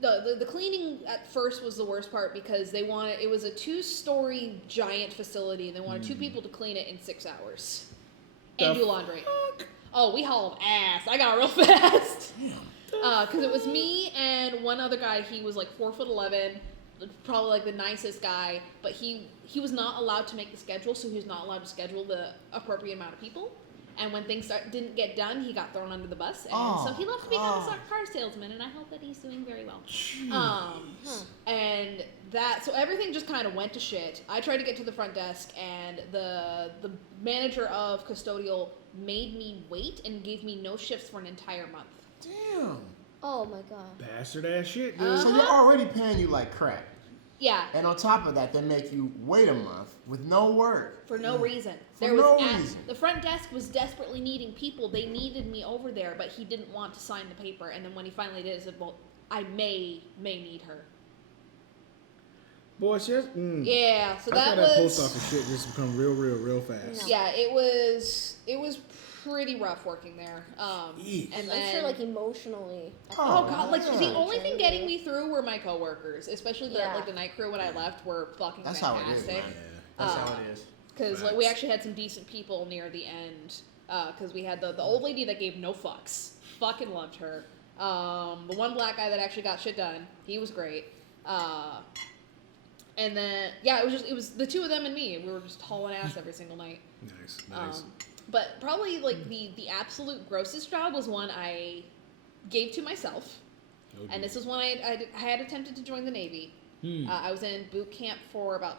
The cleaning at first was the worst part because it was a 2-story giant facility and they wanted 2 people to clean it in 6 hours and do laundry. Oh, we hauled ass. I got real fast. Because it was me and one other guy. He was like 4'11", probably like the nicest guy, but he was not allowed to make the schedule, so he was not allowed to schedule the appropriate amount of people. And when things didn't get done, he got thrown under the bus, and so he left to become a car salesman. And I hope that he's doing very well. And so everything just kind of went to shit. I tried to get to the front desk, and the manager of custodial made me wait and gave me no shifts for an entire month. Damn. Oh my god. Bastard ass shit, dude. So they're already paying you like crap. Yeah. And on top of that, they make you wait a month with no work. For no reason. The front desk was desperately needing people. They needed me over there, but he didn't want to sign the paper. And then when he finally did, he said, well, I may need her. Boy, just Yeah, so that that post office shit just become real fast. No. Yeah, it was pretty rough working there. And then, I'm sure, like, emotionally. Oh god, like the only thing getting me through were my coworkers, especially the night crew when I left were fucking That's fantastic. how it is, man. That's how it is. Because like we actually had some decent people near the end. Because we had the old lady that gave no fucks. Fucking loved her. The one black guy that actually got shit done. He was great. And then it was the 2 of them and me. We were just hauling ass every single night. Nice. But probably like the absolute grossest job was one I gave to myself. And this was when I had attempted to join the Navy. I was in boot camp for I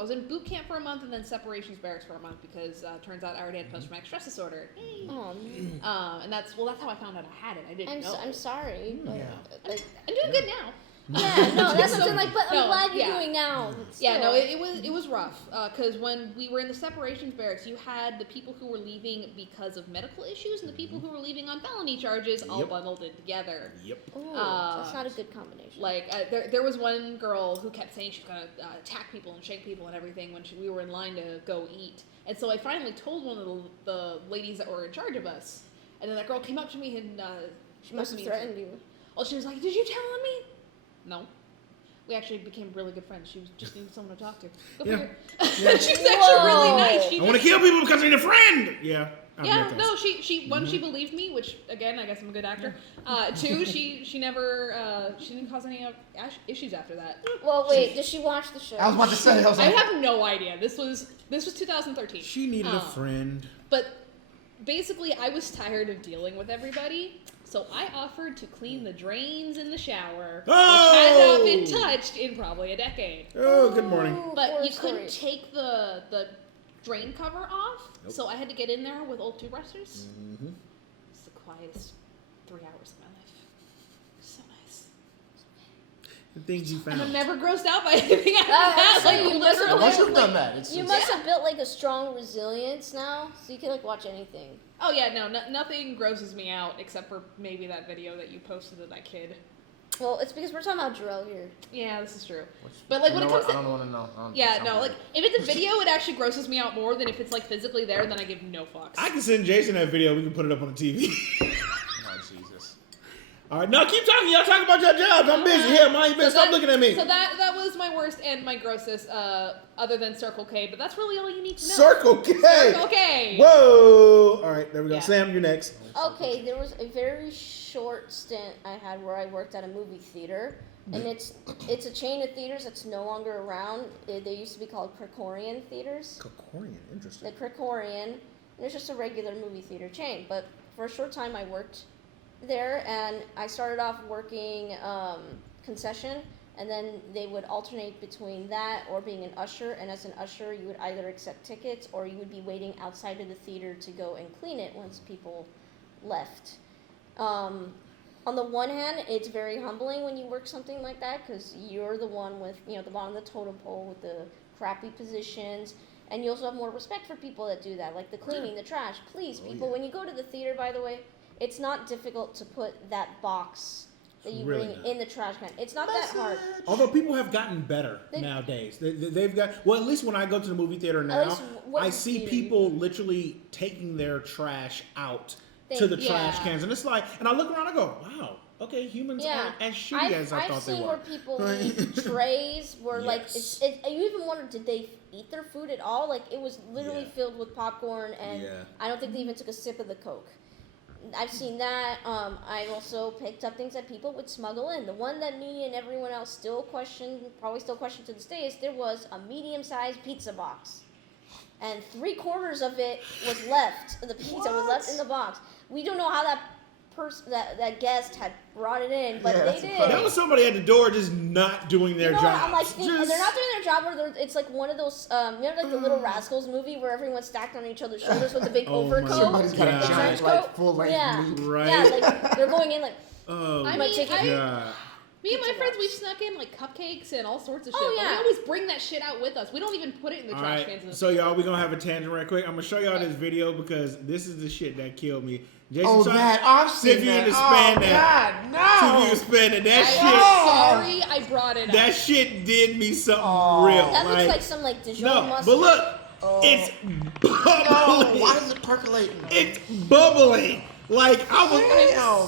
was in boot camp for a month and then separations barracks for a month because turns out I already had post-traumatic stress disorder. Hey. And that's how I found out I had it. I didn't know. I'm sorry. But, I'm doing good now. Yeah, no, that's what I'm like, but I'm glad you're doing now. Yeah, no, it was rough because when we were in the separations barracks, you had the people who were leaving because of medical issues and the people who were leaving on felony charges all bundled in together. Ooh, that's not a good combination. Like there was one girl who kept saying she's gonna attack people and shake people and everything when we were in line to go eat, and so I finally told one of the ladies that were in charge of us, and then that girl came up to me and she must have threatened you. Oh, she was like, "Did you tell on me?" No. We actually became really good friends. She was just needed someone to talk to. Go figure. She was actually really nice. I want to kill people because I need a friend. Yeah. No, she one, she believed me, which again, I guess I'm a good actor. 2, she never she didn't cause any issues after that. Well, wait, did she watch the show? I was about to say. I have no idea. This was 2013. She needed a friend. But basically, I was tired of dealing with everybody. So I offered to clean the drains in the shower, which had not been touched in probably a decade. Oh, good morning. But you couldn't take the drain cover off, so I had to get in there with old toothbrushes. It's the quietest 3 hours of my life. So nice. The things you found. And I'm never grossed out by anything after that. So you literally, once you've done that, you must have built like a strong resilience now, so you can like watch anything. Oh yeah, no, nothing grosses me out except for maybe that video that you posted of that kid. Well, it's because we're talking about Jarrell here. Yeah, this is true. But like when it comes to, I don't want to know. Yeah, no, like if it's a video, it actually grosses me out more than if it's like physically there. Then I give no fucks. I can send Jason that video. We can put it up on the TV. Oh, Jesus. All right, no, keep talking. Y'all talk about your jobs. I'm busy here. Mind you, stop looking at me. So that was my worst and my grossest, other than Circle K. But that's really all you need to know. Circle K. Circle K. Whoa. All right, there we go. Yeah. Sam, you're next. Okay, there was a very short stint I had where I worked at a movie theater, and it's a chain of theaters that's no longer around. They used to be called Krikorian theaters. Krikorian, interesting. The Krikorian, and it's just a regular movie theater chain. But for a short time, I worked there, and I started off working concession, and then they would alternate between that or being an usher. And as an usher, you would either accept tickets or you would be waiting outside of the theater to go and clean it once people left. On the one hand, it's very humbling when you work something like that because you're the one with, the bottom of the totem pole with the crappy positions, and you also have more respect for people that do that, like the cleaning, the trash. Please, people, when you go to the theater, by the way, it's not difficult to put that box that you bring in the trash can. It's not that hard. Although people have gotten better nowadays. They've got, well, at least when I go to the movie theater now, I see people literally taking their trash out to the trash cans. And it's like, and I look around, I go, wow, okay, humans Yeah, aren't as shitty as I I've thought they seen were. where people leave trays where like Yes. you even wonder, did they eat their food at all? Like it was literally Yeah. filled with popcorn, and Yeah. I don't think they even took a sip of the Coke. I've seen that. I've also picked up things that people would smuggle in. The one that me and everyone else probably still question to this day, is there was a medium-sized pizza box, and 3/4 of it was left. The pizza was left in the box. We don't know how that that guest had brought it in, but Yeah, they that's did. incredible. That was somebody at the door just not doing their You know, job. I'm like, they're not doing their job, or it's like one of those, like the Little Rascals movie where everyone's stacked on each other's shoulders with a big Oh my overcoat. Somebody's got God. a giant, trench like, coat. full-length Yeah. meat. Right. Yeah, like they're going in like, Oh, I might mean, take it. God. Me and my Pizza friends, box. we've snuck in like cupcakes and all sorts of shit. Oh, but yeah. we always bring that shit out with us. We don't even put it in the All trash right, cans. In the so y'all, we're gonna have a tangent right quick. I'm gonna show y'all this video because this is the shit that killed me. Jason, Oh, try- that. I've see if seen you that. can expand Oh, that. God, See if no. you can expand it. That I'm sorry I brought it that up. shit did me something Oh. real. that looks like some like Dijon no, mustard. but look, it's Oh, bubbling. why is it percolating? It's bubbling. Like I was,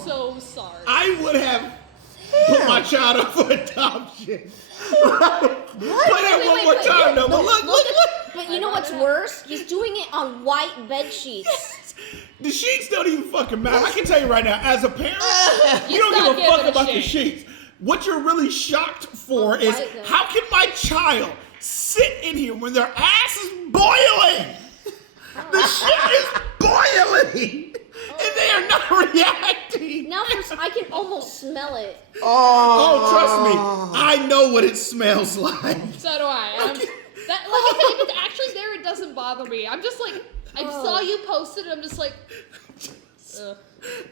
I'm so sorry. I would have put my child up for adoption. Play that one more time, though. But look. But you know what's worse? He's doing it on white bed sheets. The sheets don't even fucking matter. I can tell you right now, as a parent, you don't stop give a fuck giving a about the shit. sheets. What you're really shocked for is right then. how can my child sit in here when their ass is boiling? The shit is boiling, and they are not reacting. Now I can almost smell it. Oh, trust me, I know what it smells like. So do I. That, like I said, if it's actually there, it doesn't bother me. I'm just like, I saw you post it, I'm just like, ugh.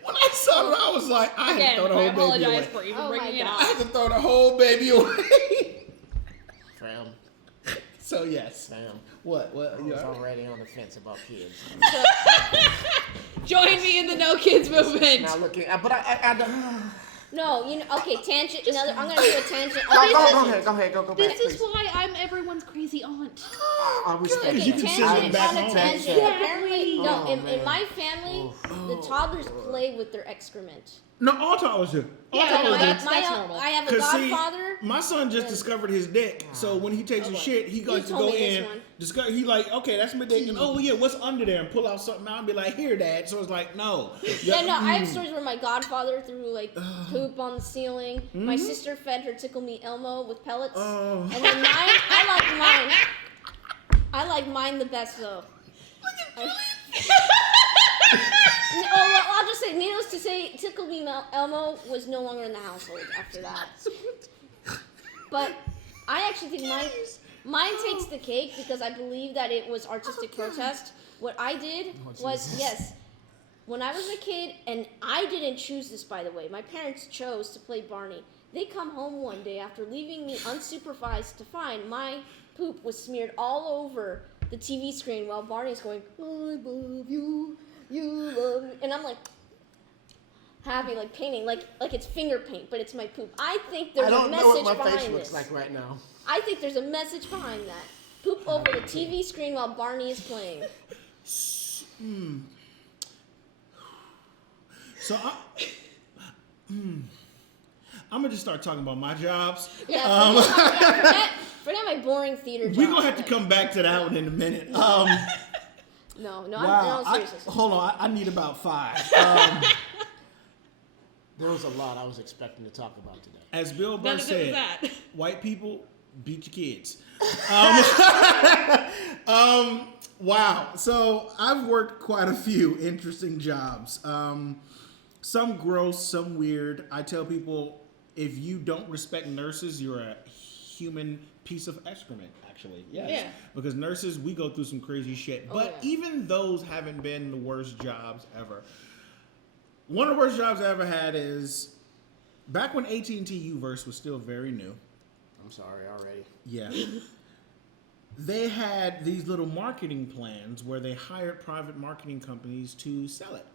When I saw it, I was like, I had Again, to throw the I whole baby apologize away. for even Oh my bringing it God. I up. had to throw the whole baby away. Fam, So yes. Sam, What? I was Yeah. already on the fence about kids. Join me in the no kids movement. Now looking, but I don't. No, you know. Okay, tangent. I'm gonna do a tangent. Go ahead, go back, This is please. why I'm everyone's crazy aunt. I respect Okay, You that. can send them tangent back on a home. tangent. Yeah. Apparently, no. Oh, In man. my family, the toddlers play with their excrement. No, all toddlers do. All Yeah, toddlers no, do. that's normal. I have a 'Cause see, godfather. my son just discovered his dick. So when he takes a shit, he goes to told go me this in. one. Discover. He like, okay, that's my dick. And oh yeah, what's under there? And pull out something out and be like, here, Dad. So it's like, no. Yeah, no, I have stories where my godfather threw like poop on the ceiling. My sister fed her Tickle Me Elmo with pellets. Oh. And then I like mine the best though. Well, I'll just say, needless to say, Tickle Me Elmo was no longer in the household after that. But I actually think mine takes the cake because I believe that it was artistic protest. What I did was, yes, when I was a kid, and I didn't choose this, by the way, my parents chose to play Barney. They come home one day after leaving me unsupervised to find my poop was smeared all over the TV screen while Barney's going, I love you, you love me. And I'm like, happy, like painting, like it's finger paint, but it's my poop. I think there's I a don't know what message my face behind looks this. like right now. I think there's a message behind that. Poop over the TV screen while Barney is playing. So I'm gonna just start talking about my jobs. Yeah, forget my boring theater job. We're gonna have to come back to that one in a minute. No, Wow. I'm serious. Hold on, I need about 5. There was a lot I was expecting to talk about today. As Bill Burr None of it was said, that. white people beat your kids. Wow. So I've worked quite a few interesting jobs. Some gross, some weird. I tell people, if you don't respect nurses, you're a human piece of excrement, actually. Yes. Yeah. Because nurses, we go through some crazy shit. But yeah. even those haven't been the worst jobs ever. One of the worst jobs I ever had is back when AT&T Uverse was still very new. I'm sorry already. Yeah. They had these little marketing plans where they hired private marketing companies to sell it.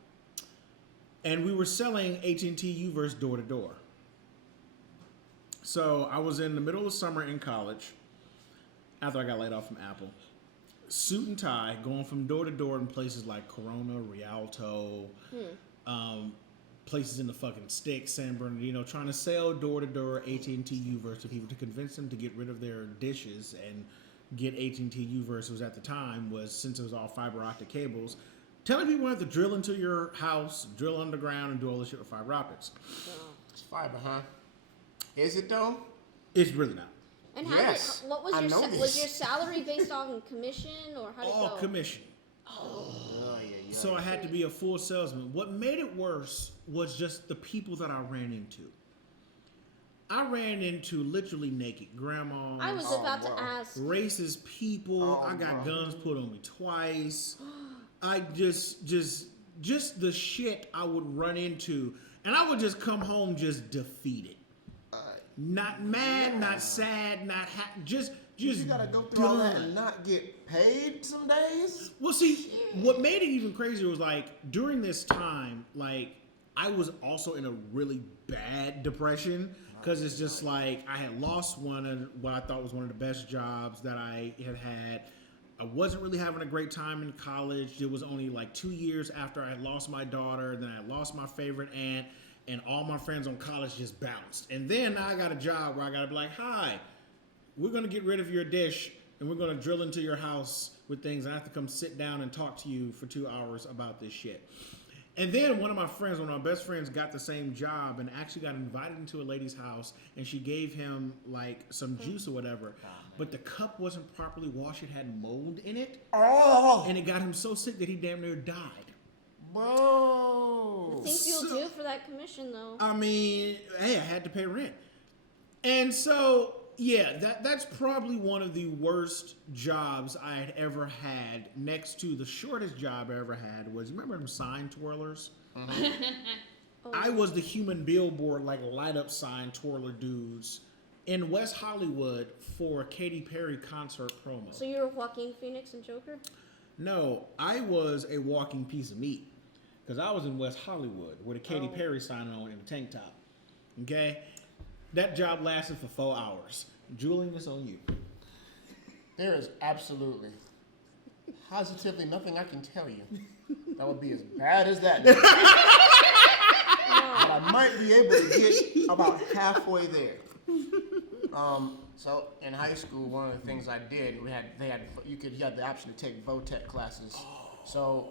And we were selling AT&T Uverse door to door. So I was in the middle of summer in college after I got laid off from Apple. Suit and tie, going from door to door in places like Corona, Rialto, places in the fucking sticks, San Bernardino, trying to sell door-to-door AT&T U-verse to people to convince them to get rid of their dishes and get AT&T U-verse. Was at the time was, since it was all fiber optic cables, telling people have to drill into your house, drill underground, and do all this shit with fiber optics. It's fiber, huh? Is it though? It's really not. And Yes, what was I your know this. was your salary based on commission or how did it All go? commission. Oh, yeah. So I had to be a full salesman. What made it worse was just the people that I ran into. I ran into literally naked grandmas. I was about to ask. Racist people. I got guns put on me twice. I just the shit I would run into, and I would just come home just defeated. Not mad, not sad, not happy. Just You gotta go through all that and not get paid some days? Well, see, what made it even crazier was like during this time, like I was also in a really bad depression because it's just like I had lost one of what I thought was one of the best jobs that I had had. I wasn't really having a great time in college. It was only like 2 years after I had lost my daughter, then I had lost my favorite aunt, and all my friends on college just bounced. And then I got a job where I gotta be like, hi, we're gonna get rid of your dish and we're gonna drill into your house with things. I have to come sit down and talk to you for 2 hours about this shit. And then one of my best friends got the same job and actually got invited into a lady's house, and she gave him like some juice or whatever. But the cup wasn't properly washed, it had mold in it. Oh, And it got him so sick that he damn near died. bro. The things you'll do for that commission, though. I mean, hey, I had to pay rent. And so, yeah, that's probably one of the worst jobs I had ever had. Next to the shortest job I ever had was, you remember them sign twirlers? I was the human billboard, like light up sign twirler dudes in West Hollywood for a Katy Perry concert promo. So you were Joaquin Phoenix and Joker? No, I was a walking piece of meat because I was in West Hollywood with a Katy Perry sign on and a tank top. Okay? That job lasted for 4 hours. Julian, it's on you. There is absolutely, positively nothing I can tell you that would be as bad as that. But I might be able to get about halfway there. So in high school, one of the things I did, you had the option to take VOTEC classes. So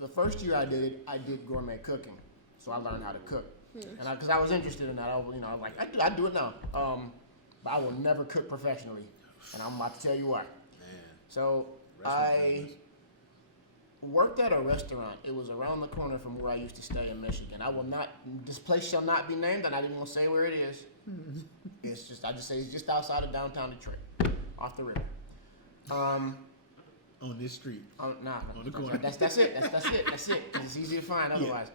the first year I did gourmet cooking. So I learned how to cook. And because I was interested in that, I was like, I do it now. But I will never cook professionally, and I'm about to tell you why. So I worked at a restaurant. It was around the corner from where I used to stay in Michigan. This place shall not be named, and I didn't want to say where it is. I just say it's just outside of downtown Detroit, off the river. On this street. Nah, on the corner. That's it. That's it. 'Cause it's easy to find otherwise.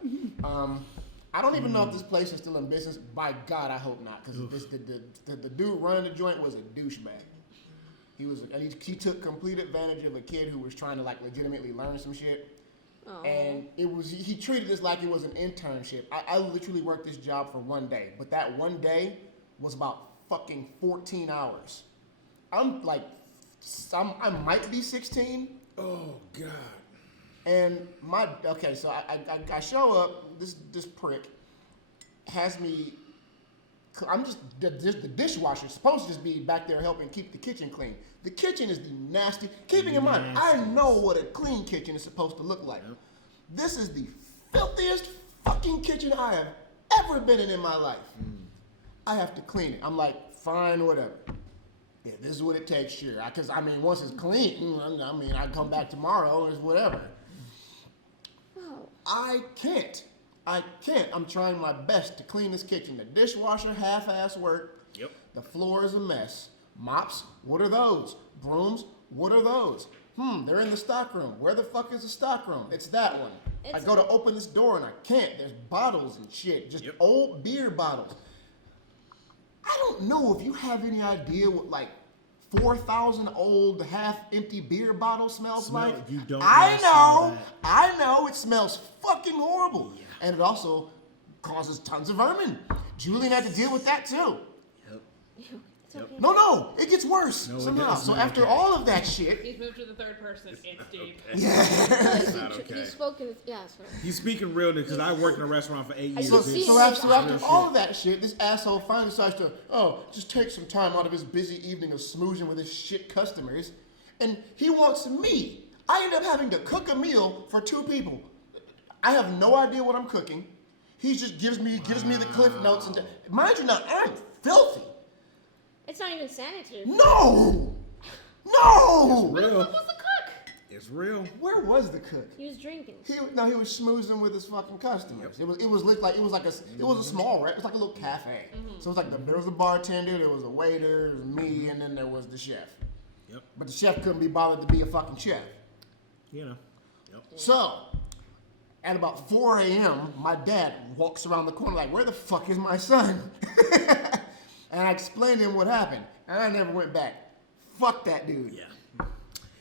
I don't even know if this place is still in business. By God, I hope not, because the dude running the joint was a douchebag. He took complete advantage of a kid who was trying to like legitimately learn some shit, and he treated this like it was an internship. I literally worked this job for 1 day, but that 1 day was about fucking 14 hours. I might be 16. Oh God. And so I show up. This prick has me. I'm just the dishwasher. Supposed to just be back there helping keep the kitchen clean. The kitchen is the nasty. Keeping in mind, I know what a clean kitchen is supposed to look like. Yep. This is the filthiest fucking kitchen I have ever been in my life. I have to clean it. I'm like, fine, whatever. Yeah, this is what it takes, sure. Because once it's clean, I come back tomorrow. It's whatever. I can't. I'm trying my best to clean this kitchen. The dishwasher, half-ass work. Yep. The floor is a mess. Mops, what are those? Brooms, what are those? They're in the stockroom. Where the fuck is the stockroom? It's that one. I go to open this door and I can't. There's bottles and shit. Just old beer bottles. I don't know if you have any idea what 4,000 old half-empty beer bottles smells like. You don't. I know. It smells fucking horrible, and it also causes tons of vermin. Julian had to deal with that too. It's It's okay. No, it gets worse No, it somehow. does So not. after all of that shit, He's moved to the third person. It's deep. He's not okay. He's spoken. Yeah, sorry. He's speaking real because I worked in a restaurant for 8 years. can It's- see So it. after all of that shit, this asshole finally decides to, just take some time out of his busy evening of smoozing with his shit customers, and he wants me. I end up having to cook a meal for 2 people. I have no idea what I'm cooking. He just gives me the cliff notes, and mind you, now I'm filthy. It's not even sanitary. No. real. What was the cook? It's real. Where was the cook? He was drinking. He was schmoozing with his fucking customers. It was a small it was like a little cafe. So it was like there was a bartender, there was a waiter, there was me, and then there was the chef. Yep. But the chef couldn't be bothered to be a fucking chef. You know. Yep. So at about 4 a.m., my dad walks around the corner like, "Where the fuck is my son?" And I explained to him what happened, and I never went back. Fuck that dude. Yeah.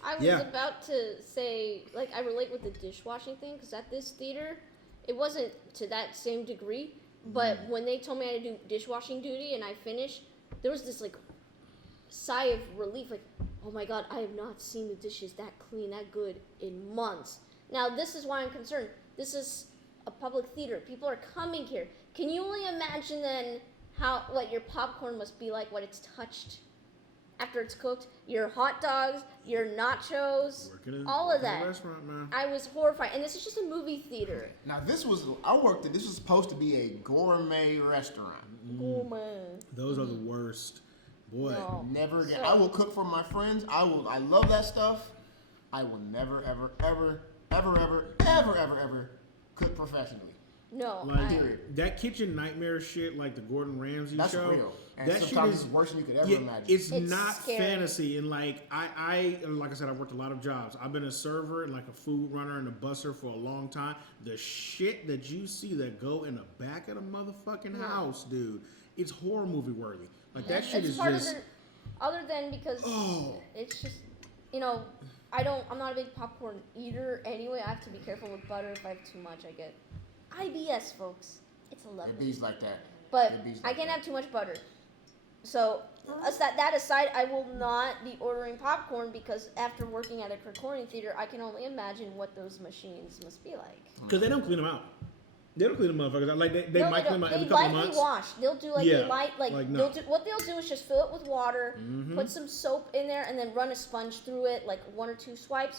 I was Yeah. about to say, like, I relate with the dishwashing thing, because at this theater, it wasn't to that same degree, but when they told me I had to do dishwashing duty and I finished, there was this, like, sigh of relief, like, oh my god, I have not seen the dishes that clean, that good in months. Now, this is why I'm concerned. This is a public theater. People are coming here. Can you only imagine then what your popcorn must be like, what it's touched after it's cooked? Your hot dogs, your nachos, all of that. Restaurant, man. I was horrified. And this is just a movie theater. Now this was supposed to be a gourmet restaurant. Gourmet. Those are the worst. Boy. No. Never again. So- I will cook for my friends. I love that stuff. I will never, ever, ever, ever, ever, ever, ever, ever cook professionally. No. Like that kitchen nightmare shit, like the Gordon Ramsay That's show. real. And that shit sometimes is it's worse than you could ever yeah, imagine. It's It's not scary. fantasy, and like like I said, I worked a lot of jobs. I've been a server and like a food runner and a busser for a long time. The shit that you see that go in the back of the motherfucking house, dude, it's horror movie worthy. Like that shit It's is part just. of the, other than because it's just, I'm not a big popcorn eater anyway. I have to be careful with butter. If I have too much, I get IBS, folks. It's 11. It bees like that. But It bees I like can't that. have too much butter. So, that aside, I will not be ordering popcorn because after working at a recording theater, I can only imagine what those machines must be like. Because they don't clean them out. They don't clean the motherfuckers out. Like they No, might clean don't. them out every They couple of lightly months. wash. They'll do like Yeah, they light like, they'll no. do what they'll do is just fill it with water, put some soap in there, and then run a sponge through it, like 1 or 2 swipes,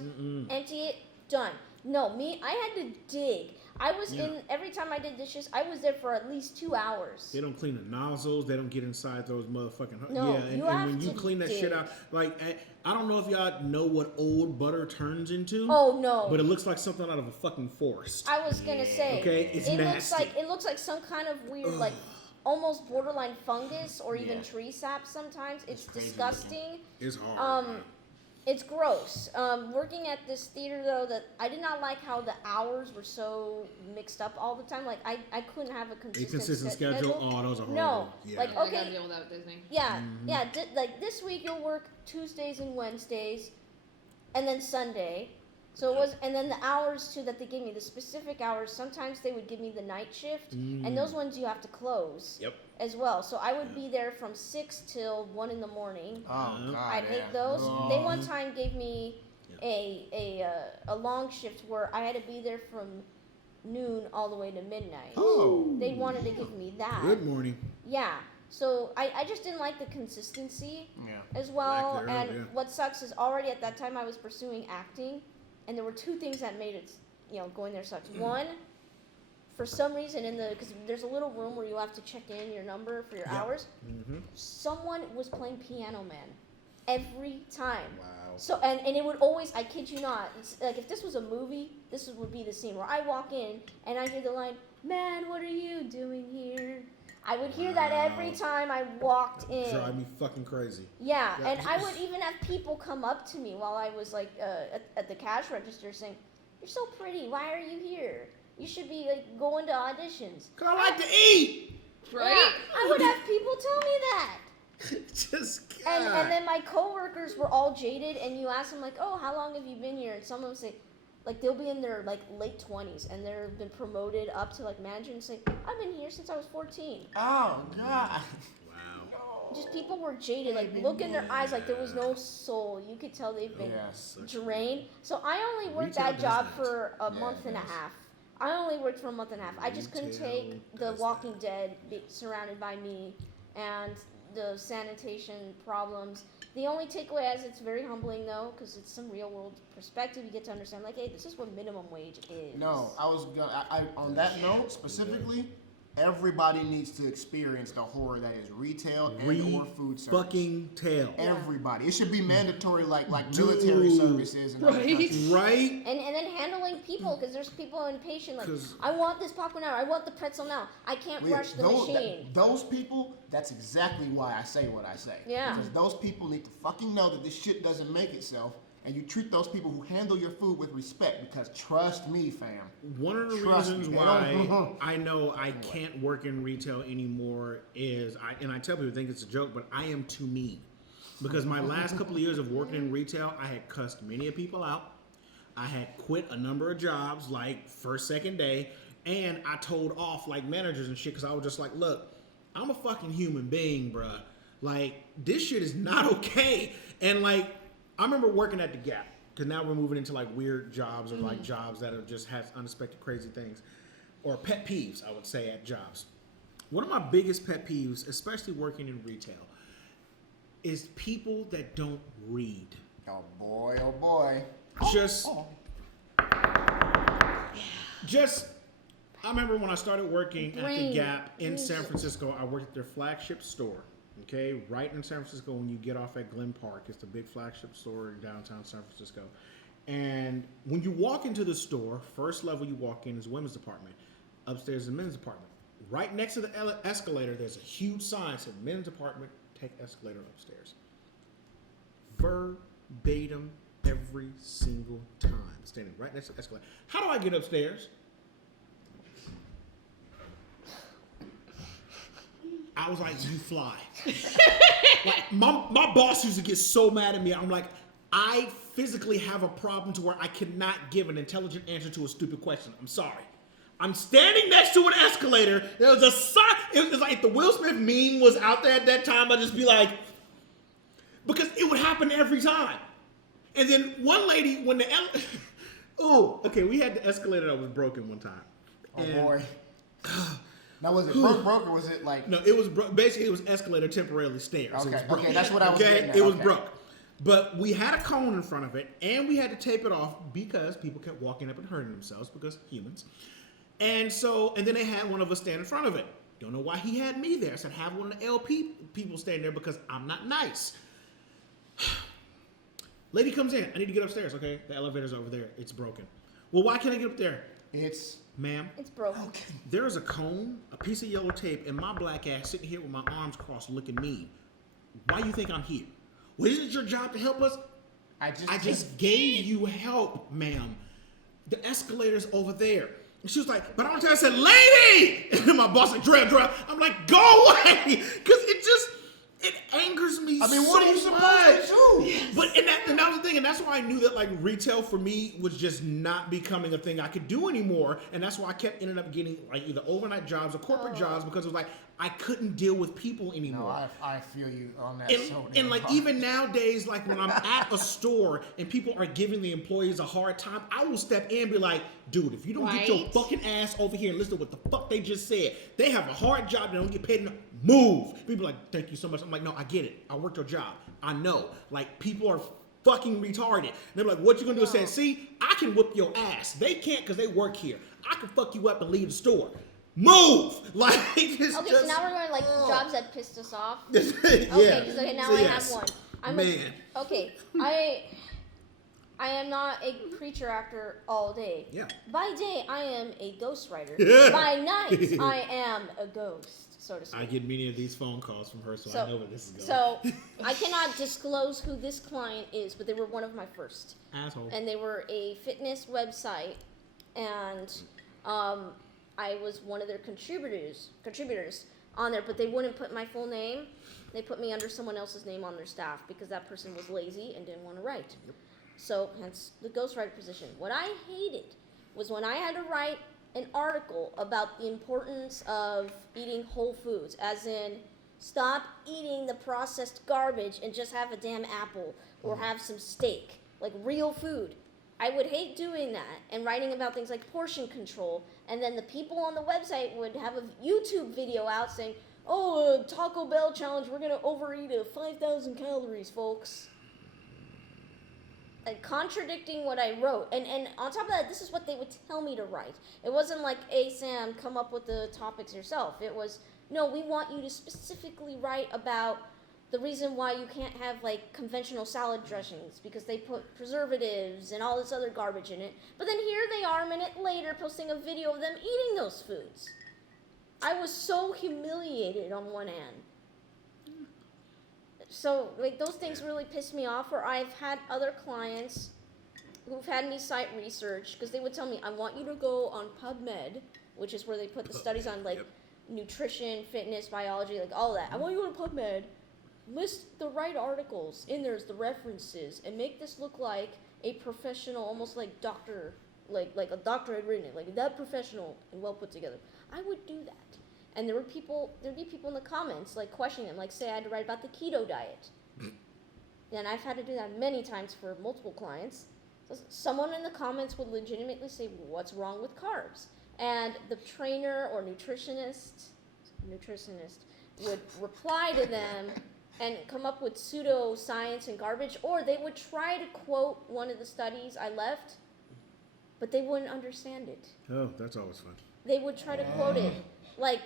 empty it, done. No, I had to dig. I was every time I did dishes, I was there for at least 2 hours. They don't clean the nozzles. They don't get inside those motherfucking. No, yeah, and, you and have when you to clean that dig. shit out, like I don't know if y'all know what old butter turns into. Oh no! But it looks like something out of a fucking forest. I was gonna say. Okay, it's nasty. It looks like some kind of weird, like almost borderline fungus or even tree sap. Sometimes it's crazy disgusting. It's hard. It's gross. Working at this theater though, that I did not like how the hours were so mixed up all the time. Like I couldn't have a consistent schedule. Oh, those are horrible. No, Yeah. like I gotta okay, deal with that with Disney. yeah, like this week you'll work Tuesdays and Wednesdays, and then Sunday. So it was, and then the hours too that they gave me, the specific hours. Sometimes they would give me the night shift, and those ones you have to close. Yep. As well, so I would be there from 6 till 1 in the morning. Oh, God, I'd hate those. They one time gave me a long shift where I had to be there from noon all the way to midnight. Oh. They wanted to give me that. Good morning. Yeah. So I just didn't like the consistency Yeah. as well. Black And thereof, yeah. what sucks is already at that time I was pursuing acting, and there were 2 things that made it, going there sucks. One, for some reason because there's a little room where you have to check in your number for your hours. Someone was playing Piano Man every time. Wow. So and it would always, I kid you not, it's like if this was a movie, this would be the scene where I walk in and I hear the line, "Man, what are you doing here?" I would hear that every time I walked in. Drive me fucking crazy. Yeah, and I would even have people come up to me while I was like at the cash register saying, "You're so pretty. Why are you here? You should be like going to auditions." 'Cause I like to eat. Right? Yeah, I would have people tell me that. Just And then my coworkers were all jaded, and you ask them like, "Oh, how long have you been here?" And some of them say, like they'll be in their like late 20s, and they've been promoted up to like manager, and say, "I've been here since I was 14." Oh, God. Wow. just people were jaded. Like, look in their eyes, like there was no soul. You could tell they've been drained. So I only worked that job for a month and a half. I only worked for a month and a half. I just couldn't take The Walking Dead surrounded by me and the sanitation problems. The only takeaway is it's very humbling, though, because it's some real world perspective. You get to understand, like, hey, this is what minimum wage is. No, on that note specifically, everybody needs to experience the horror that is retail and or food service. Fucking tail. Everybody. It should be mandatory like military services and other countries. Right? And then handling people, because there's people impatient, like, I want this popcorn now, I want the pretzel now. I can't rush the machine. Those people, that's exactly why I say what I say. Yeah. Because those people need to fucking know that this shit doesn't make itself. And you treat those people who handle your food with respect, because trust me, fam. One of the reasons why I know I can't work in retail anymore is, and I tell people think it's a joke, but I am too mean. Because my last couple of years of working in retail, I had cussed many people out. I had quit a number of jobs, like first, second day, and I told off like managers and shit, because I was just like, look, I'm a fucking human being, bruh. Like, this shit is not okay. And like, I remember working at the Gap, because now we're moving into like weird jobs or like jobs that are just have unexpected crazy things, or pet peeves, I would say, at jobs. One of my biggest pet peeves, especially working in retail, is people that don't read. Oh boy, oh boy. I remember when I started working at the Gap in San Francisco, I worked at their flagship store. Okay, right in San Francisco when you get off at Glen Park. It's the big flagship store in downtown San Francisco. And when you walk into the store, first level you walk in is women's department. Upstairs is the men's department. Right next to the escalator, there's a huge sign that says men's department, take escalator upstairs. Verbatim every single time. Standing right next to the escalator. How do I get upstairs? I was like, you fly. Like, my boss used to get so mad at me. I'm like, I physically have a problem to where I cannot give an intelligent answer to a stupid question. I'm sorry. I'm standing next to an escalator. There was a sign. It was like if the Will Smith meme was out there at that time, I'd just be like, because it would happen every time. And then one lady, when we had the escalator that was broken one time. Oh, boy. Now, was it broke, or was it like... No, it was basically, it was escalator, temporarily stairs. Okay, that's what I was getting at. It was broke. But we had a cone in front of it, and we had to tape it off because people kept walking up and hurting themselves, because humans. And then they had one of us stand in front of it. Don't know why he had me there. I said, have one of the LP people stand there because I'm not nice. Lady comes in. I need to get upstairs, okay? The elevator's over there. It's broken. Well, why can't I get up there? Ma'am. It's broken. Okay. There's a cone, a piece of yellow tape, and my black ass sitting here with my arms crossed looking mean. Why do you think I'm here? Well, isn't it your job to help us? I just gave you help, ma'am. The escalator's over there. And she was like, but I want to tell you, I said, lady! And my boss said, Jarrell. I'm like, go away! Because it angers me so much. I mean, what are you supposed to do? Yes. But and that was the thing, and that's why I knew that like retail for me was just not becoming a thing I could do anymore, and that's why I kept ending up getting like either overnight jobs or corporate jobs, because it was like I couldn't deal with people anymore. No, I feel you on that. And like even nowadays, like when I'm at a store and people are giving the employees a hard time, I will step in and be like, dude, if you don't get your fucking ass over here and listen to what the fuck they just said, they have a hard job, they don't get paid enough. Move. People are like, thank you so much. I'm like, no, I get it. I worked your job. I know. Like, people are fucking retarded. They're like, what you gonna do? Say, see, I can whip your ass. They can't because they work here. I can fuck you up and leave the store. Move. Like, it's okay, just, so now we're going like jobs that pissed us off. Yeah. Okay, because now I yes. have one. Man. I am not a creature actor all day. Yeah. By day, I am a ghostwriter. Yeah. By night, I am a ghost, so to speak. I get many of these phone calls from her, so I know where this is going. So, I cannot disclose who this client is, but they were one of my first. Asshole. And they were a fitness website, and I was one of their contributors on there, but they wouldn't put my full name. They put me under someone else's name on their staff because that person was lazy and didn't want to write. Yep. So, hence the ghostwriter position. What I hated was when I had to write an article about the importance of eating whole foods, as in Stop eating the processed garbage and just have a damn apple or have some steak, like real food. I would hate doing that and writing about things like portion control, and then the people on the website would have a YouTube video out saying, oh, Taco Bell challenge, we're going to overeat 5,000 calories, folks. Like, contradicting what I wrote. And on top of that, this is what they would tell me to write. It wasn't like, hey, Sam, come up with the topics yourself. It was, no, we want you to specifically write about the reason why you can't have, like, conventional salad dressings, because they put preservatives and all this other garbage in it. But then here they are a minute later posting a video of them eating those foods. I was so humiliated on one hand. So, like, those things really piss me off, or I've had other clients who've had me cite research, because they would tell me, I want you to go on PubMed, which is where they put the studies on, like, nutrition, fitness, biology, like, all of that. I want you to go to PubMed, list the right articles in there's the references, and make this look like a professional, almost like doctor, like a doctor had written it, like that professional and well put together. I would do that. And there'd be people in the comments, like, questioning them, like, say I had to write about the keto diet. And I've had to do that many times for multiple clients. So someone in the comments would legitimately say, what's wrong with carbs? And the trainer or nutritionist would reply to them and come up with pseudo-science and garbage, or they would try to quote one of the studies I left, but they wouldn't understand it. Oh, that's always fun. They would try to quote it, like,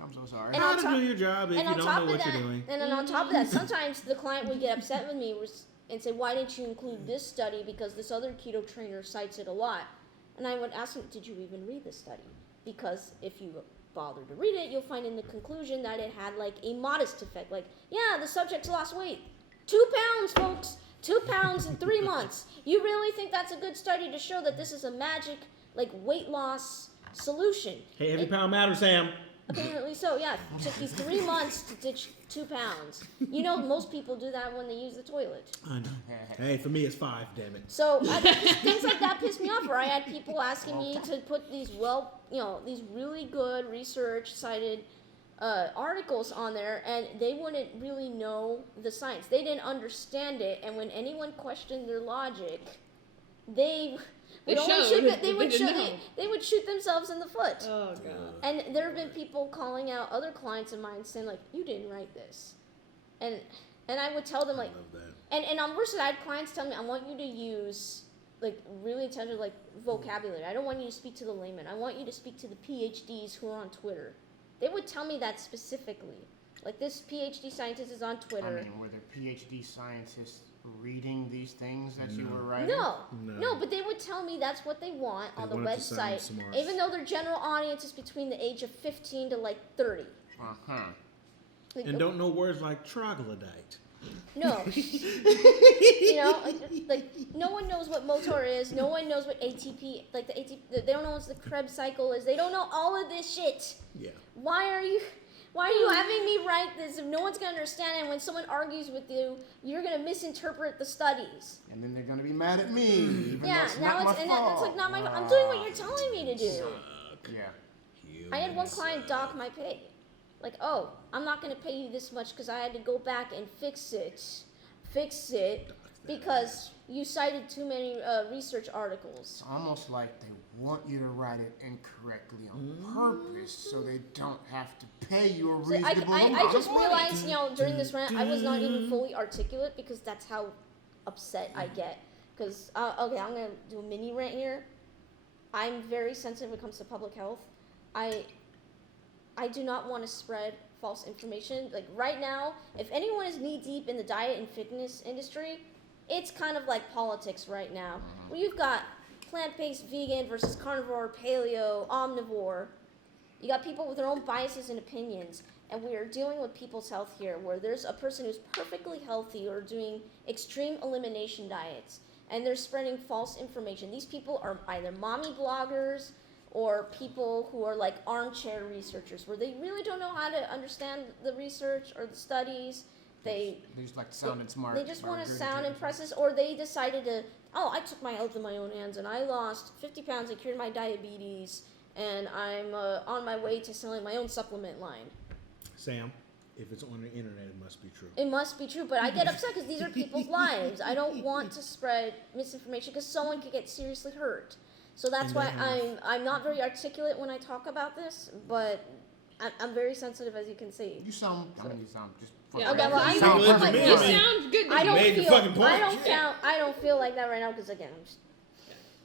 I'm so sorry. And How on to top- do your job if you don't know what you're doing. And then on top of that, sometimes the client would get upset with me and say, why didn't you include this study, because this other keto trainer cites it a lot. And I would ask them, did you even read the study? Because if you bother to read it, you'll find in the conclusion that it had, like, a modest effect. Like, yeah, the subjects lost weight. 2 pounds, folks. 2 pounds in 3 months. You really think that's a good study to show that this is a magic, like, weight loss solution? Hey, every pound matters, Sam. Apparently so, yeah. It took you 3 months to ditch 2 pounds. You know, most people do that when they use the toilet. I know. Hey, for me it's 5, damn it. So things like that piss me off, where I had people asking me to put these these really good research cited articles on there, and they wouldn't really know the science. They didn't understand it, and when anyone questioned their logic, they would shoot themselves in the foot. Oh, God. And there have been people calling out other clients of mine saying, like, you didn't write this. And I would tell them, like, and on worse, I had clients tell me, I want you to use, like, really intentional, like, vocabulary. I don't want you to speak to the layman. I want you to speak to the PhDs who are on Twitter. They would tell me that specifically. Like, this PhD scientist is on Twitter. I mean, were there PhD scientists reading these things that you were writing? No, but they would tell me that's what they want on the want it to sound website, smart. even though their general audience is between the age of 15 to, like, 30. Uh-huh. Like, And don't know words like troglodyte. No. You know, like no one knows what motor is. No one knows what ATP, like the ATP, they don't know what the Krebs cycle is. They don't know all of this shit. Yeah. Why are you having me write this if no one's going to understand it? And when someone argues with you, you're going to misinterpret the studies. And then they're gonna be mad at me. Even though Yeah, it's now not it's my and fault. that's like not my. I'm doing what you're telling me to do. Yeah. I had one client dock my pay. Like, oh, I'm not going to pay you this much because I had to go back and fix it because you cited too many research articles. It's almost like they want you to write it incorrectly on purpose so they don't have to pay you a So reasonable amount I just of money. realized, during this rant, I was not even fully articulate because that's how upset I get. Because, okay, I'm going to do a mini rant here. I'm very sensitive when it comes to public health. I do not want to spread false information. Like, right now, if anyone is knee-deep in the diet and fitness industry, it's kind of like politics right now, where you've got plant-based vegan versus carnivore, paleo, omnivore. You got people with their own biases and opinions, and we are dealing with people's health here, where there's a person who's perfectly healthy or doing extreme elimination diets, and they're spreading false information. These people are either mommy bloggers or people who are like armchair researchers, where they really don't know how to understand the research or the studies. They just like sounding smart. They just or want to good sound at impressive, or they decided to, I took my health in my own hands and I lost 50 pounds, I cured my diabetes, and I'm on my way to selling my own supplement line. Sam, If it's on the internet, it must be true. It must be true, but I get upset because these are people's lives. I don't want to spread misinformation because someone could get seriously hurt. So that's why I'm not very articulate when I talk about this, but I'm very sensitive, as you can see. You sound. I mean, you sound just. Yeah, Okay, well, I sound sound perfect. You sound good. I don't made the feel. fucking point. I don't feel like that right now because again, I'm just.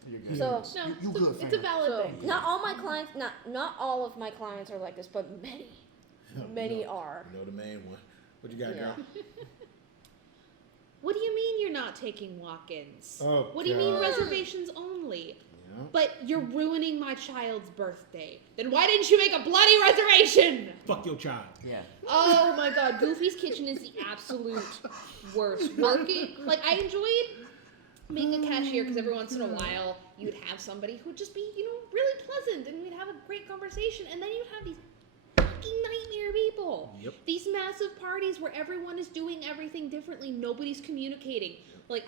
You're good. So, No, You it's, good, it's a fam. valid so thing. not all my clients, not all of my clients are like this, but many are. You know the main one. What you got, Yeah. girl? What do you mean you're not taking walk-ins? Oh, What do you mean God. reservations only? Yeah. But you're ruining my child's birthday. Then why didn't you make a bloody reservation? Fuck your child. Yeah. Oh my god, Goofy's Kitchen is the absolute worst. Working, like, I enjoyed being a cashier because every once in a while you'd have somebody who'd just be, really pleasant and we'd have a great conversation, and then you'd have these fucking nightmare people. Yep. These massive parties where everyone is doing everything differently, nobody's communicating. Like,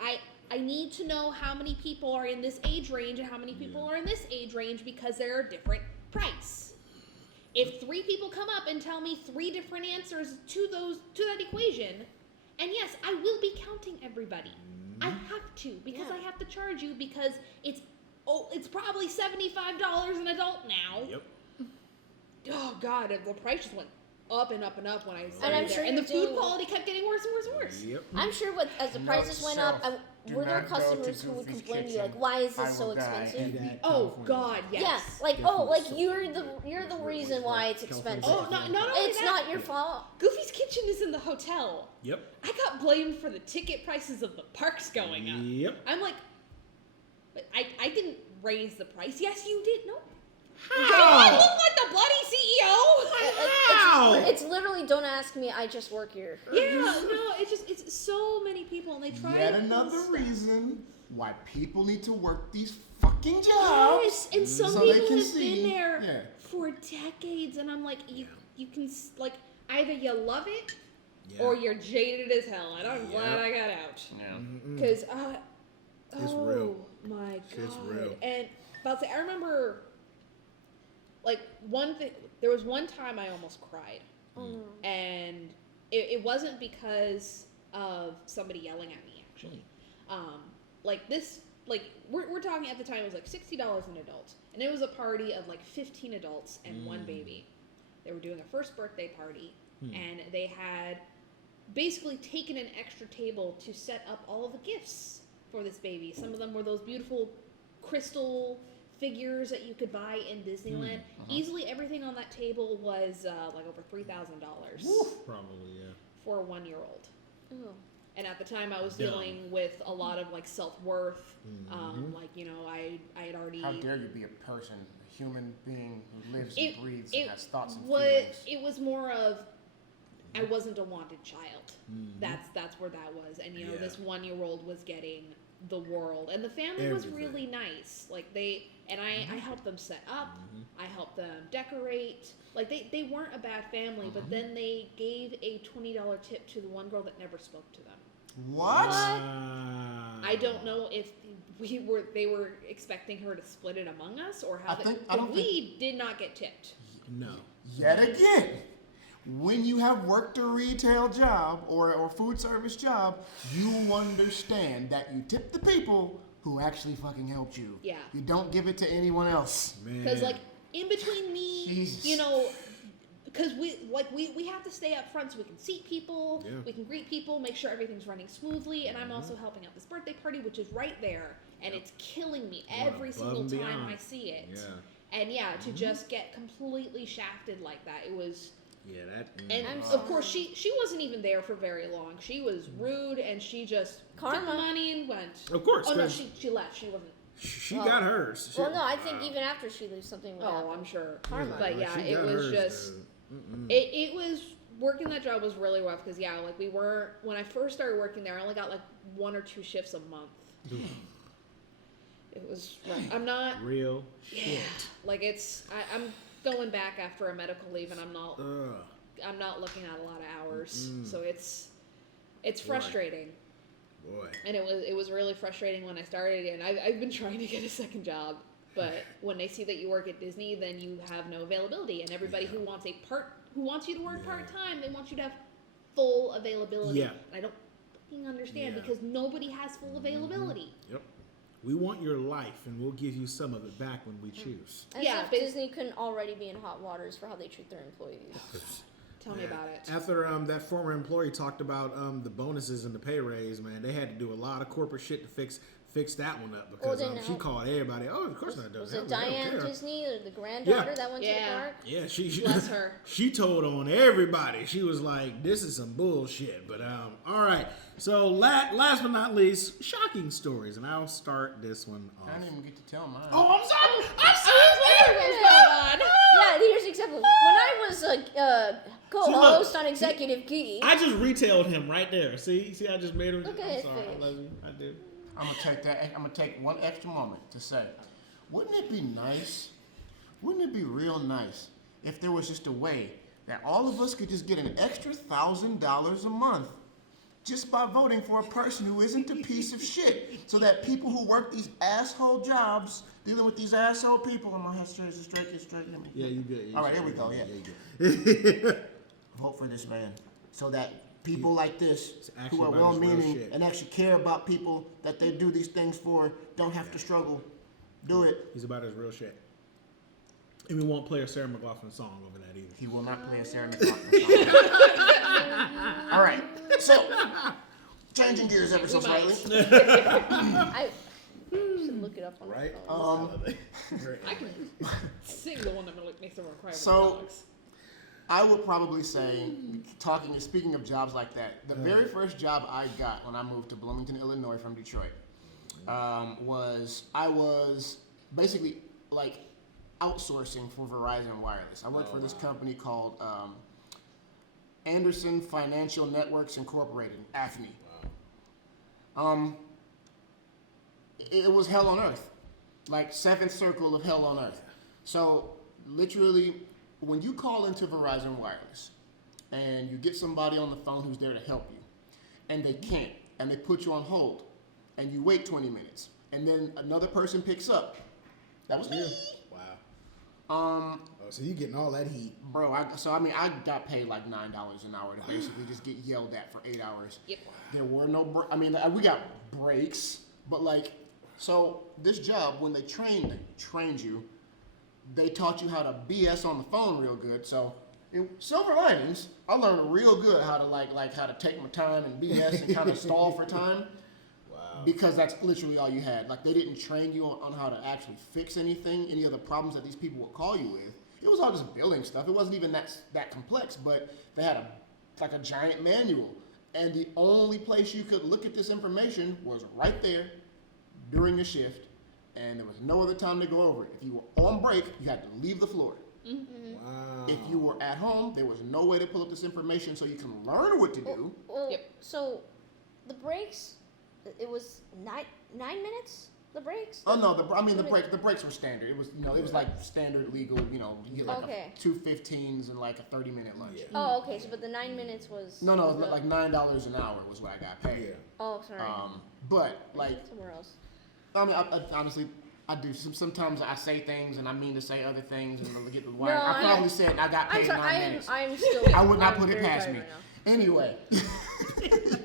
I need to know how many people are in this age range and how many people are in this age range because they're a different price. If 3 people come up and tell me 3 different answers to that equation, and yes, I will be counting everybody. I have to because I have to charge you because it's probably $75 an adult now. Yep. Oh god, the price just went up and up and up when I And started I'm there. sure And you the food do- quality kept getting worse and worse and worse. Yep. I'm sure as the prices went up, Do were there not go customers to who would Goofy's complain to you Kitchen. like, "Why is I this so will die. expensive?" Oh god, yes. Yeah, like you're the reason why it's expensive. Oh, not only It's that, not your fault. Goofy's Kitchen is in the hotel. Yep. I got blamed for the ticket prices of the parks going up. Yep. I'm like, but I didn't raise the price. Yes, you did. No. How? Do I look like the bloody CEO? How? It's literally, don't ask me. I just work here. Yeah, no, it's so many people, and they try Yet to another pull stuff. reason why people need to work these fucking jobs. Yes, and some so they people can have see. been there Yeah. for decades, and I'm like, you can like either you love it Yeah. or you're jaded as hell, and I'm glad I got out because It's real. my god, It's real. And about to say, I remember like one thing. There was one time I almost cried, and it wasn't because of somebody yelling at me actually. Like this, like we're talking at the time it was like $60 an adult, and it was a party of like 15 adults and 1 baby. They were doing a first birthday party, and they had basically taken an extra table to set up all of the gifts for this baby. Some of them were those beautiful crystal figures that you could buy in Disneyland. Easily everything on that table was like over $3,000 Probably, yeah. for a 1-year-old. Oh. And at the time I was Dumb. dealing with a lot of like self-worth. Like, I had already... How dare you be a person, a human being who lives and breathes and has thoughts and was, feelings. it was more of, I wasn't a wanted child. That's where that was. And, Yeah. this 1-year-old was getting the world. And the family was really nice. Like, I helped them set up. I helped them decorate. Like, they weren't a bad family, but then they gave a $20 tip to the one girl that never spoke to them. What? I don't know if they were expecting her to split it among us or how we did not get tipped. No. Yet again, when you have worked a retail job or food service job, you understand that you tip the people who actually fucking helped you. Yeah. You don't give it to anyone else. Because like in between me, Jesus. because we have to stay up front so we can seat people, we can greet people, make sure everything's running smoothly, and I'm also helping out this birthday party, which is right there, and it's killing me every single time I see it. Yeah. And to just get completely shafted like that, it was. Yeah, that. And of course, she wasn't even there for very long. She was rude, and she just took the money and went. Of course. Oh no, she left. She wasn't. She got hers. Well, no, I think even after she leaves, something would happen. Oh, I'm sure. Karma. But She it got was hers, just. It was working that job was really rough because like we weren't when I first started working there. I only got like 1 or 2 shifts a month. It was rough. I'm not real shit. Like I'm going back after a medical leave and I'm not looking at a lot of hours. So it's frustrating. Boy. And it was really frustrating when I started, and I've been trying to get a second job, but when they see that you work at Disney, then you have no availability, and everybody who wants a who wants you to work part-time. They want you to have full availability. Yeah. And I don't fucking understand Yeah. because nobody has full availability. Yep. We want your life, and we'll give you some of it back when we choose. As Yeah, if but- Disney couldn't already be in hot waters for how they treat their employees. Tell me about it. After that former employee talked about the bonuses and the pay raise, man, they had to do a lot of corporate shit to fix that one up because then she called everybody. Oh, of course not. Was it Diane Disney, the granddaughter that went to the park? Yeah, she Bless her. She told on everybody. She was like, "This is some bullshit." But all right. So last but not least, shocking stories, and I'll start this one off. I didn't even get to tell mine. Oh, I'm sorry. Yeah, here's the example. When I was a co-host on Executive Geek. I just retailed him right there. See, I just made him. Look at I'm his sorry. face. I love you. I do. I'm gonna take one extra moment to say, wouldn't it be nice? Wouldn't it be real nice if there was just a way that all of us could just get an extra $1,000 a month just by voting for a person who isn't a piece of shit, so that people who work these asshole jobs, dealing with these asshole people, am I straight? Is it straight? Get straight? Let me- Yeah, you good. All right, here we go. Yeah. you good. Vote for this man, so that people like this, actually who are about his real well-meaning shit. and actually care about people that they do these things for, don't have to struggle. Do it. He's about his real shit. And we won't play a Sarah McLachlan song over that either. He will not play a Sarah McLachlan song. All right, so changing gears ever so slightly. I should look it up on my phone. I can sing the one that makes everyone cry. So- With dogs. I would probably say, speaking of jobs like that, the very first job I got when I moved to Bloomington, Illinois from Detroit, I was basically like outsourcing for Verizon Wireless. I worked for this company called Anderson Financial Networks Incorporated, AFNI. It was hell on earth, like seventh circle of hell on earth. So literally, when you call into Verizon Wireless and you get somebody on the phone who's there to help you, and they can't, and they put you on hold, and you wait 20 minutes, and then another person picks up. That was me. Wow. So you getting all that heat. Bro, I got paid like $9 an hour to basically just get yelled at for 8 hours. Yep. There were no, we got breaks, but like, so this job, when they trained you, they taught you how to BS on the phone real good. So, silver linings, I learned real good how to like how to take my time and BS and kind of stall for time. Wow. Because that's literally all you had. Like, they didn't train you on how to actually fix anything, any of the problems that these people would call you with. It was all just billing stuff. It wasn't even that complex, but they had a giant manual. And the only place you could look at this information was right there during the shift. And there was no other time to go over it. If you were on break, you had to leave the floor. Wow. If you were at home, there was no way to pull up this information so you can learn what to do. Well, Yep. so the breaks, it was 9 minutes. The breaks. Oh no, the breaks were standard. It was like standard legal. You get like Okay. 2 15s and like a 30-minute lunch. Oh, okay. So, but the 9 minutes was. No, was the- like $9 an hour was what I got paid. Yeah. Oh, sorry. But like, Somewhere else. I honestly, I do. Sometimes I say things and I mean to say other things and I get the wire. No, I probably said I got I'm paid sorry. 9 minutes. I'm still. I would not I'm put it very past tired me. right now. Anyway,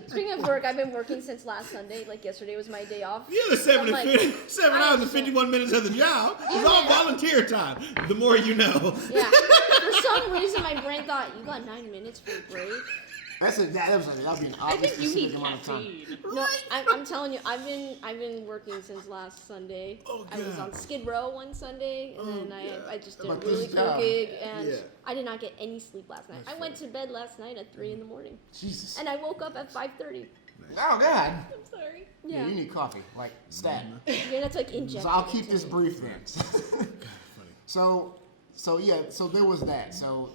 Speaking of work, I've been working since last Sunday. Like yesterday was my day off. Yeah, the 7 I'm and like, 7 I'm hours and so- 51 minutes of the job. It's all volunteer time. The more you know. Yeah. For some reason, my brain thought you got 9 minutes for a break. that'd be an I obvious think you need specific amount of time. caffeine. No, I'm telling you, I've been working since last Sunday. Oh, I was God. on Skid Row one Sunday, and then I just did a But really this cool job. gig, and Yeah. I did not get any sleep last night. I went to bed last night at 3 in the morning, Jesus. and I woke up at 5:30. Oh God. I'm sorry. Yeah, Yeah, you need coffee, like stat. you're not like injecting. So I'll keep into this me. brief then. So there was that. So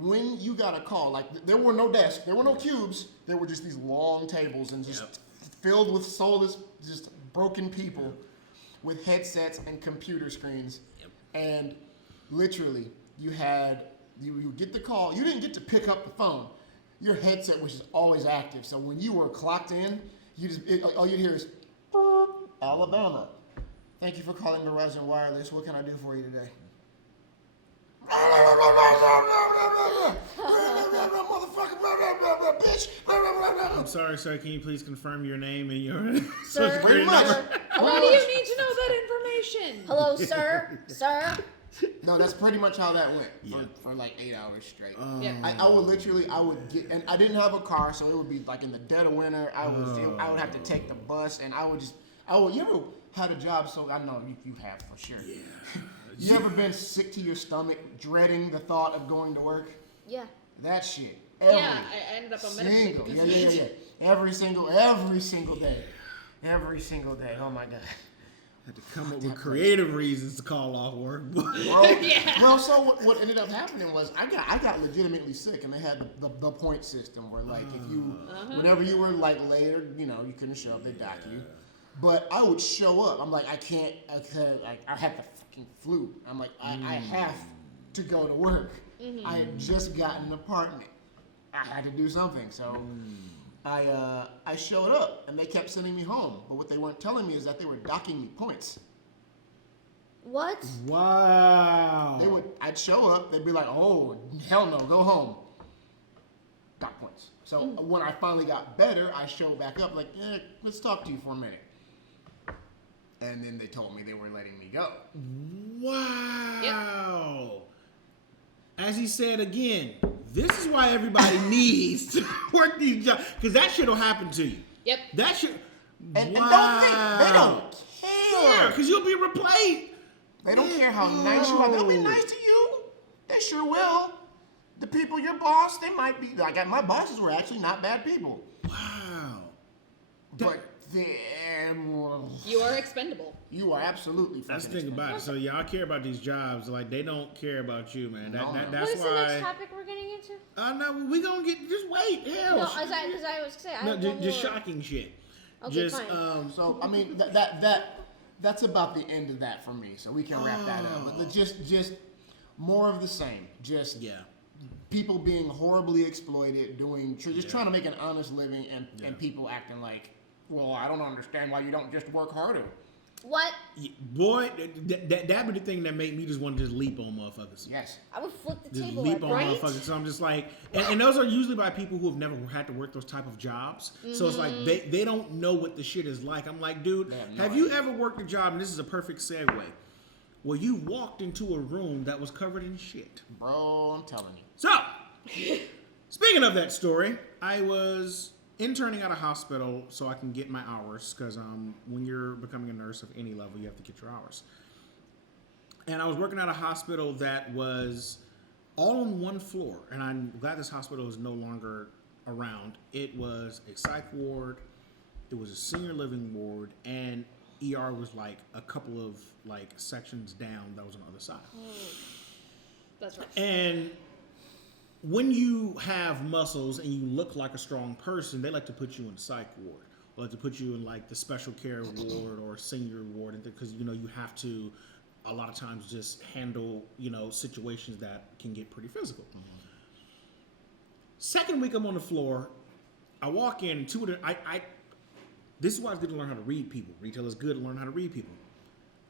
when you got a call, like there were no desks, there were no cubes, there were just these long tables and just filled with soulless, just broken people with headsets and computer screens. And literally, you get the call. You didn't get to pick up the phone. Your headset was just always active. So when you were clocked in, all you'd hear is, Alabama. Thank you for calling Verizon Wireless. What can I do for you today? Motherfucker, bitch. I'm sorry, sir. Can you please confirm your name and your Sir, social security much. number? Why do you need to know that information? Hello, sir. Sir. No, that's pretty much how that went for like 8 hours straight. Yeah. I would get, and I didn't have a car, so it would be like in the dead of winter. I would have to take the bus, and you ever had a job? So I know you have for sure. Yeah. You ever been sick to your stomach, dreading the thought of going to work? Yeah. That shit. Yeah, I ended up on medical Single. because Yeah. of it. Every single day. Every single day. Oh my god. Had to come up with creative reasons to call off work. Well, so what ended up happening was I got legitimately sick, and they had the point system where like if you whenever you were like later, you couldn't show up, they dock you. But I would show up. I'm like I had the fucking flu. I'm like I have to go to work. I had just gotten an apartment. I had to do something, so I showed up, and they kept sending me home. But what they weren't telling me is that they were docking me points. What? Wow. I'd show up, they'd be like, "Oh, hell no, go home." Got points. So when I finally got better, I showed back up, like, let's talk to you for a minute. And then they told me they were letting me go. Wow. Yep. As he said again, this is why everybody needs to work these jobs, because that shit will happen to you. Yep. That shit. And wow. they don't care. Because you'll be replaced. They don't care how nice you are. They'll be nice to you. They sure will. The people, your boss, they might be, like my bosses were actually not bad people. Wow. But You are expendable. You are absolutely fucking That's the thing about it. So y'all care about these jobs, like they don't care about you, man. That's What is why. the next topic we're getting into? No, we gonna get. Just wait. Hell. No, because I was saying. No, just shocking shit. Okay, Just fine. So I mean that's about the end of that for me. So we can wrap that up. But just more of the same. Just people being horribly exploited, trying to make an honest living, and people acting like, well, I don't understand why you don't just work harder. What? Boy, that be the thing that made me just want to just leap on motherfuckers. Yes. I would flip the Just table. leap on right? motherfuckers. So I'm just like, and those are usually by people who have never had to work those type of jobs. So it's like they don't know what the shit is like. I'm like, dude, have you ever worked a job? And this is a perfect segue. Where you walked into a room that was covered in shit. Bro, I'm telling you. So, speaking of that story, I was interning at a hospital so I can get my hours, because when you're becoming a nurse of any level, you have to get your hours. And I was working at a hospital that was all on one floor, and I'm glad this hospital is no longer around. It was a psych ward, it was a senior living ward, and ER was like a couple of like sections down that was on the other side. That's right. And when you have muscles and you look like a strong person, they like to put you in the psych ward. Or like to put you in like the special care ward or senior ward, because you have to a lot of times just handle situations that can get pretty physical. Second week I'm on the floor, I walk in, and this is why it's good to learn how to read people. Retail is good to learn how to read people.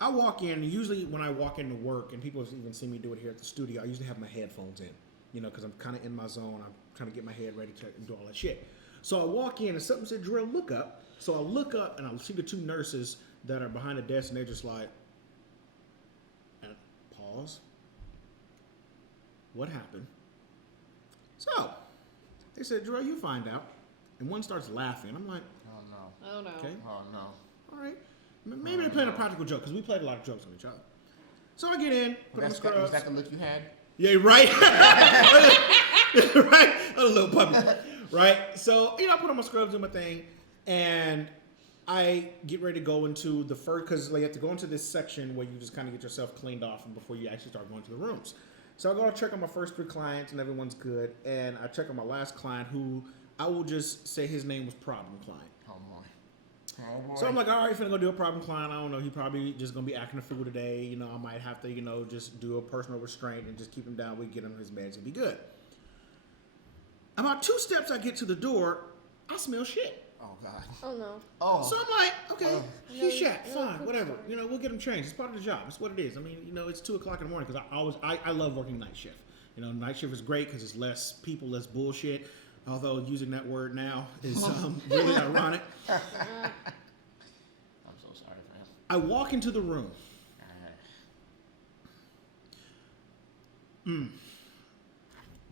I walk in, and usually when I walk into work, and people even see me do it here at the studio, I usually have my headphones in. Because I'm kind of in my zone. I'm trying to get my head ready to do all that shit. So I walk in, and something said, Jarrell, look up. So I look up, and I see the two nurses that are behind the desk, and they're just like, and pause. What happened? So they said, Jarrell, you find out. And one starts laughing. I'm like, Oh no. Oh no. okay. Oh no. All right. Maybe they're playing a practical joke, because we played a lot of jokes on each other. So I get in, put on the scrubs. Was that the look you had? Yeah, right. Right, a little puppy. Right. So I put on my scrubs, do my thing, and I get ready to go into the first, because you have to go into this section where you just kind of get yourself cleaned off before you actually start going to the rooms. So I go to check on my first 3 clients, and everyone's good, and I check on my last client, who I will just say his name was Problem Client. Oh boy. So I'm like, all right, finna go do a problem client. I don't know. He probably just gonna be acting a fool today. I might have to, just do a personal restraint and just keep him down. We get him his meds and be good. About 2 steps I get to the door, I smell shit. Oh Oh God. Oh no. Oh. So I'm like, okay, he's shat, no, fine, good whatever. story. You know, we'll get him changed. It's part of the job. It's what it is. I mean, you know, it's 2:00 in the morning because I love working night shift. You know, night shift is great because it's less people, less bullshit. Although using that word now is really ironic. I'm so sorry for him. I walk into the room.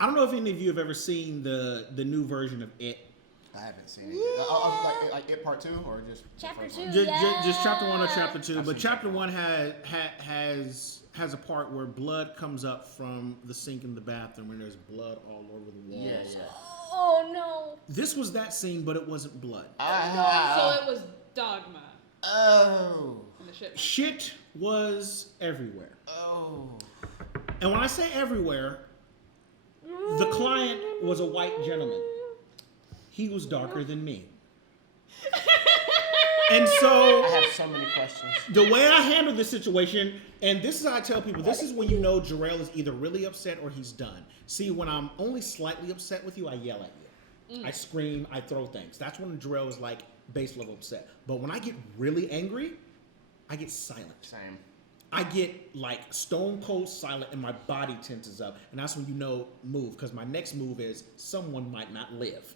I don't know if any of you have ever seen the new version of It. I haven't seen it yet. Like It Part 2 or just Chapter the first 2. one? Just chapter 1 or chapter 2, I've but seen chapter chapter 1 has a part where blood comes up from the sink in the bathroom and there's blood all over the walls. Yeah. Oh no. This was that scene, but it wasn't blood. So it was dogma. Oh. In the ship. Shit was everywhere. Oh. And when I say everywhere, the client was a white gentleman. He was darker than me. And so I have so many questions. the way I handled this situation, and this is how I tell people, this is when you know Jarrell is either really upset or he's done. See, when I'm only slightly upset with you, I yell at you. I scream, I throw things. That's when Jarrell is like base level upset. But when I get really angry, I get silent. Same. I get like stone cold silent and my body tenses up. And that's when you know move, because my next move is someone might not live.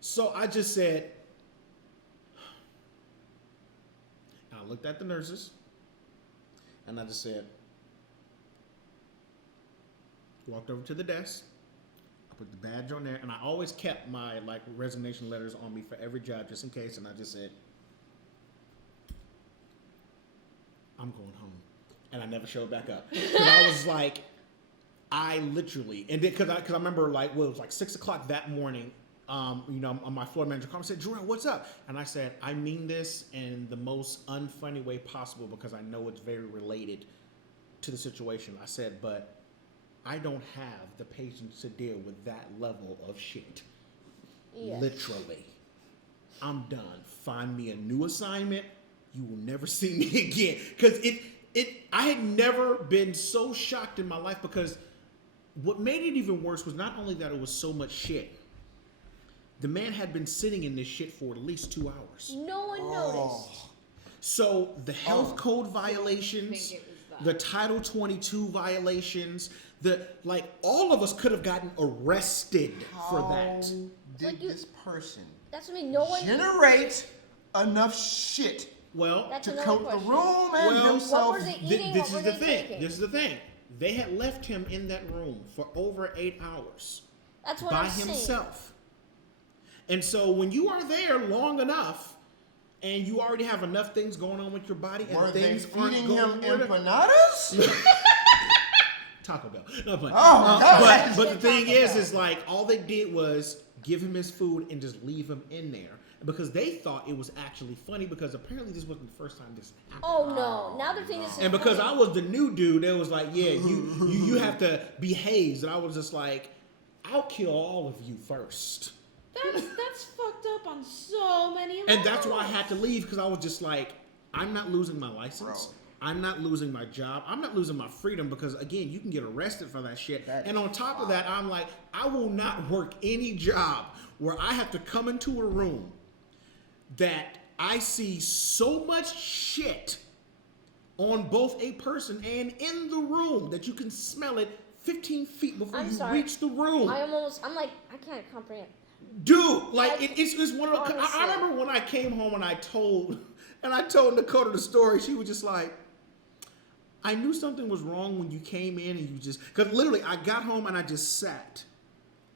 So I just said, I looked at the nurses and I just said, walked over to the desk, I put the badge on there, and I always kept my like resignation letters on me for every job just in case, and I just said, I'm going home. And I never showed back up. Because I was like, I literally, and because I remember like, well, it was like 6 o'clock that morning, you know, my floor manager called me and said, Jarrell, what's up? And I said, I mean this in the most unfunny way possible because I know it's very related to the situation. I said, but I don't have the patience to deal with that level of shit. Yes. Literally. I'm done. Find me a new assignment. You will never see me again. Because I had never been so shocked in my life, because what made it even worse was not only that it was so much shit. The man had been sitting in this shit for at least 2 hours. No one noticed. So the health code violations, think it was that. the Title 22 violations, all of us could have gotten arrested for that. Did Like you- this person That's what I mean. No one. generate enough shit Well, That's to another coat question. the room and Well, himself? What were they eating? this What is were the they thing. taking? This is the thing. They had left him in that room for over 8 hours That's what by I'm saying. himself. And so when you are there long enough and you already have enough things going on with your body and Were they things aren't feeding going him with it- empanadas? Taco Bell. No, but, Oh, God. but the thing Taco Bell. is like all they did was give him his food and just leave him in there, because they thought it was actually funny, because apparently this wasn't the first time this happened. Oh no! Now they're thinking this is. And because funny. I was the new dude, they was like, yeah, you have to behave. And I was just like, I'll kill all of you first. That's fucked up on so many levels. And that's why I had to leave, because I was just like, I'm not losing my license. Bro. I'm not losing my job. I'm not losing my freedom, because again, you can get arrested for that shit. That And is on top of that, I'm like, I will not work any job where I have to come into a room that I see so much shit on both a person and in the room that you can smell it 15 feet before I'm you sorry. reach the room. I'm like, I can't comprehend. Dude, like Like, it's one of those. I honestly. remember when I came home and I told Dakota the story. She was just like, I knew something was wrong when you came in and you just, because literally I got home and I just sat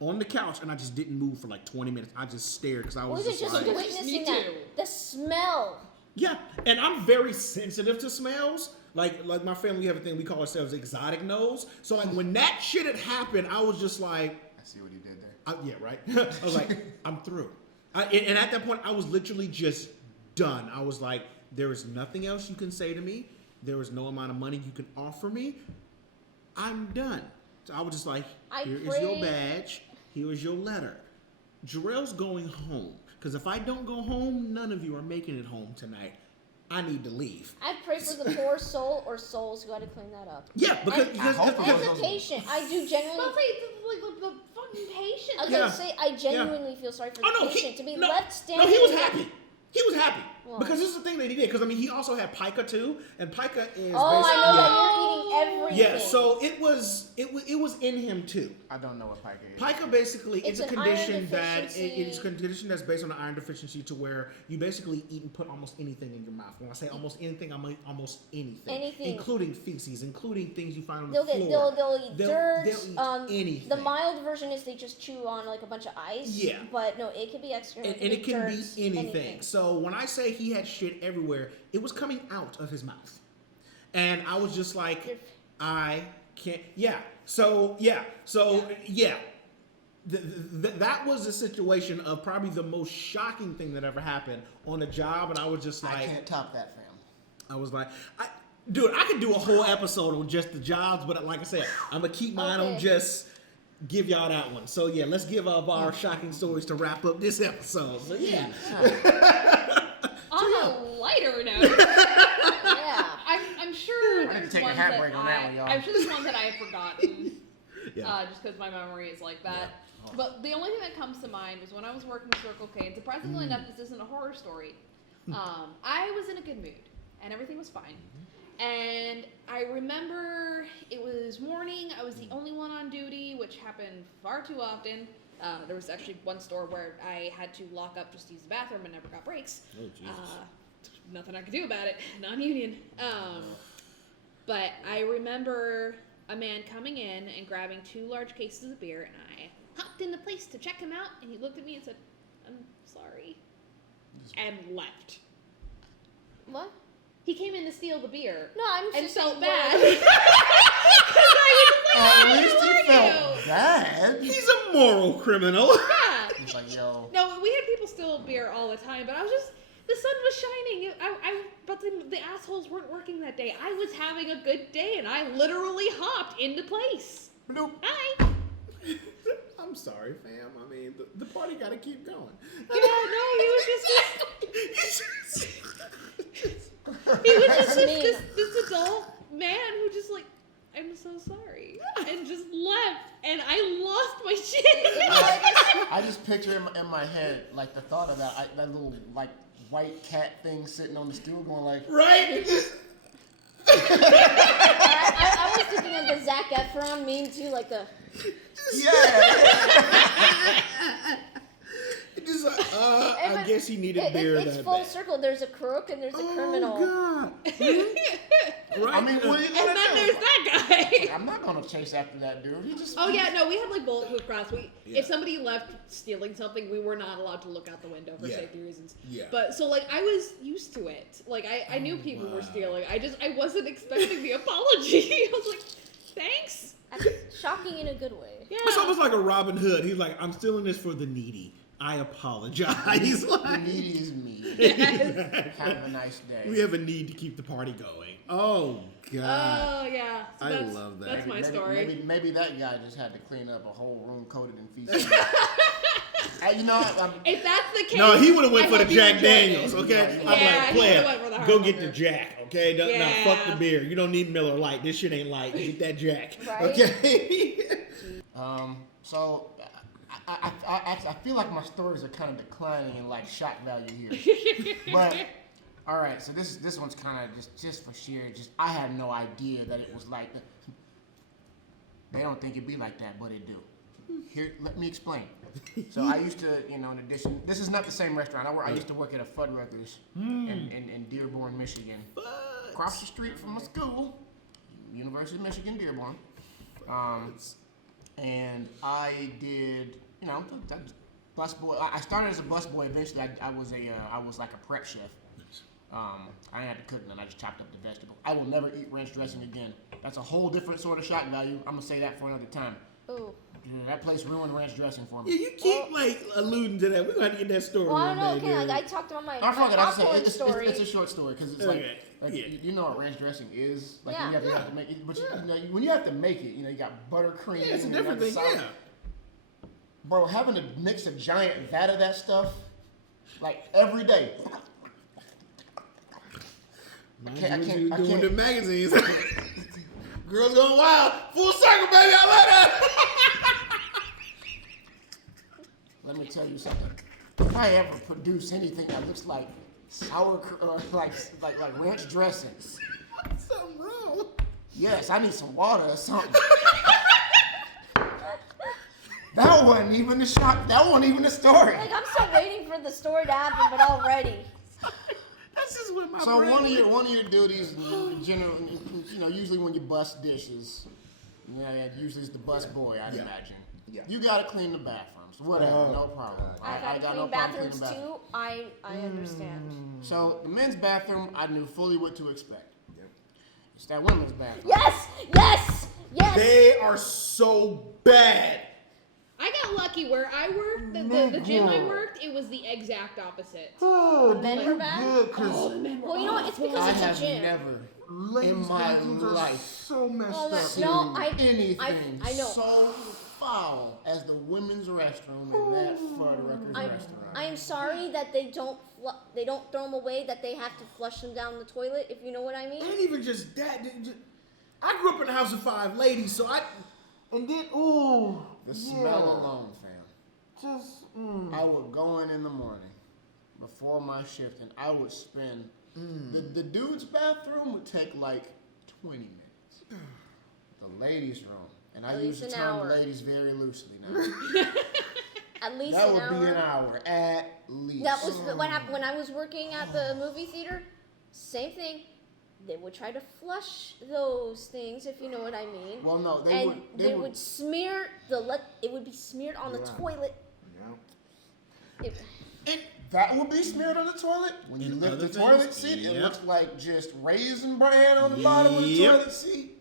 on the couch and I just didn't move for like 20 minutes. I just stared because I was Wasn't just just like, witnessing Me that too. the smell. yeah. And I'm very sensitive to smells. Like my family, we have a thing we call ourselves exotic nose. So like when that shit had happened, I was just like, I see what he did there. yeah, right. I was like, I'm through. And at that point, I was literally just done. I was like, there is nothing else you can say to me. There is no amount of money you can offer me. I'm done. So I was just like, here is your badge. Here is your letter. Jarrell's going home. Because if I don't go home, none of you are making it home tonight. I need to leave. I pray for the poor soul or souls who got to clean that up. Yeah, because And I hope it was those- edification. I do genuinely. But wait, the patient. I was Yeah. gonna say, I genuinely feel sorry for the patient to be left standing. No, he was happy. He was happy. Well. Because this is the thing that he did. Because, I mean, he also had pica, too. And pica is Oh, I know basically... that you're eating everything. Yeah, so it was in him, too. I don't know what pica is. Pica basically It's it's a an condition iron that deficiency. it's a condition that's based on an iron deficiency to where you basically eat and put almost anything in your mouth. When I say almost anything, I mean almost anything, Anything. including feces, including things you find on They'll the get floor. they'll eat dirt. They'll eat anything. The mild version is they just chew on like a bunch of ice. Yeah. But no, it can be excrement. and it can dirt, be anything. So when I say he had shit everywhere, it was coming out of his mouth, and I was just like, I can't. Yeah. So yeah. That was a situation of probably the most shocking thing that ever happened on a job, and I was just like, I can't top that, fam. I was like, dude, I could do a whole episode on just the jobs, but like I said, I'm gonna keep mine on just give y'all that one. So yeah, let's give up our shocking stories to wrap up this episode. So yeah. On a lighter note, Yeah. I'm sure I need to there's take a ones hat that break on that one, y'all. I'm sure there's ones that I have forgotten. Yeah. Just because my memory is like that. But the only thing that comes to mind was when I was working with Circle K, and surprisingly enough, this isn't a horror story. I was in a good mood, and everything was fine. And I remember it was morning, I was the only one on duty, which happened far too often. There was actually one store where I had to lock up just to use the bathroom and never got breaks. Oh, Jesus. Nothing I could do about it, non-union. But I remember a man coming in and grabbing 2 large cases of beer, and I hopped in the place to check him out, and he looked at me and said, "I'm sorry," and left. What? He came in to steal the beer. No, I'm and just felt saying, bad. At least he felt bad. He's a moral criminal. Yeah. He's like, yo. No, we had people steal beer all the time, but I was just, the sun was shining. But the assholes weren't working that day. I was having a good day, and I literally hopped into place. Nope. Hi. I'm sorry, fam. I mean, the party got to keep going. Yeah, no, he was just this adult man who just like, "I'm so sorry," and just left, and I lost my shit. I just picture in my head, like, the thought of that little, like, white cat thing sitting on the stool going like... Right? I was thinking of the Zac Efron meme too, like the. Yeah. Just like, I guess he needed beer It's that full bad. circle. There's a crook and there's a criminal. God. Right? I mean, what are you And gonna then do? there's that guy. I'm not gonna chase after that dude. He just... Oh yeah, no, we had like bulletproof glass. If somebody left stealing something, we were not allowed to look out the window for safety reasons. Yeah. But so like I was used to it. Like I knew people were stealing. I wasn't expecting the apology. I was like, thanks. Shocking in a good way. Yeah. It's almost like a Robin Hood. He's like, I'm stealing this for the needy. I apologize. The needy is me. Have a nice day. We have a need to keep the party going. Oh, God. Oh yeah. So I that's, love that. That's my story. Maybe that guy just had to clean up a whole room coated in feces. You know, If that's the case, No, he would have went I for the hope you Jack enjoyed Daniels, it. okay? Yeah, I'm he like, player, would've went for the go hard get liquor. the Jack, okay? Now, fuck the Yeah. beer. You don't need Miller Lite. This shit ain't light. Get that Jack, Right? okay? so I feel like my stories are kind of declining in like shock value here. But all right, so this one's kind of just for sheer. I had no idea that it was like that. They don't think it'd be like that, but it do. Here, let me explain. So I used to, in addition, this is not the same restaurant. I used to work at a Fuddruckers in Dearborn, Michigan, across the street from my school, University of Michigan, Dearborn. And I did, busboy. I started as a busboy. Eventually, I was like a prep chef. I didn't have to cook none. I just chopped up the vegetable. I will never eat ranch dressing again. That's a whole different sort of shock value. I'm gonna say that for another time. Ooh. Yeah, that place ruined ranch dressing for Yeah, me. you keep alluding to that. We're gonna have to get that story Well, I one don't know. day, Okay, dude. like I talked about my I forgot. I popcorn say story. it's a short story because it's Okay. you know what ranch dressing is. Like Yeah. you have to make it, but when you have to make it, you got buttercream. Yeah, it's a and you got different the thing, sauce. yeah. Bro, having to mix a giant vat of that stuff, like every day. I can't. Doing the magazines. Girls going wild. Full circle, baby. I love that. Let me tell you something. If I ever produce anything that looks like sauerkraut, like ranch dressings. Something wrong. Yes, I need some water or something. That wasn't even the shock. That wasn't even the story. Like, I'm still waiting for the story to happen, but already. That's just what my So brain one of your duties, generally, usually when you bust dishes, usually it's the bus boy, I'd imagine. Yeah. You gotta clean the bathrooms. Whatever, no problem. I got clean bathrooms too. I understand. So the men's bathroom, I knew fully what to expect. Yep. It's that women's bathroom. Yes! Yes! Yes! They are so bad. I got lucky where I worked, the gym I worked, it was the exact opposite. The men were bad? Oh, the men were Well, you know what? It's because I it's have a gym. never in my life so messed Oh, up. seen no, anything I know. so foul as the women's restroom in that Fuddruckers restaurant. I am sorry that they don't throw them away, that they have to flush them down the toilet, if you know what I mean. And even just that. I grew up in a house of 5 ladies, so The smell alone, fam. I would go in the morning before my shift, and I would spend the dude's bathroom would take like 20 minutes. The ladies' room, and I use the term ladies very loosely now. At least That an would hour. be an hour at least. That was what happened when I was working at the movie theater. Same thing. They would try to flush those things, if you know what I mean. Well, no, they would smear it would be smeared on the toilet. And that would be smeared on the toilet. When you lift the toilet seat, it looks like just raisin bran on the bottom of the toilet seat.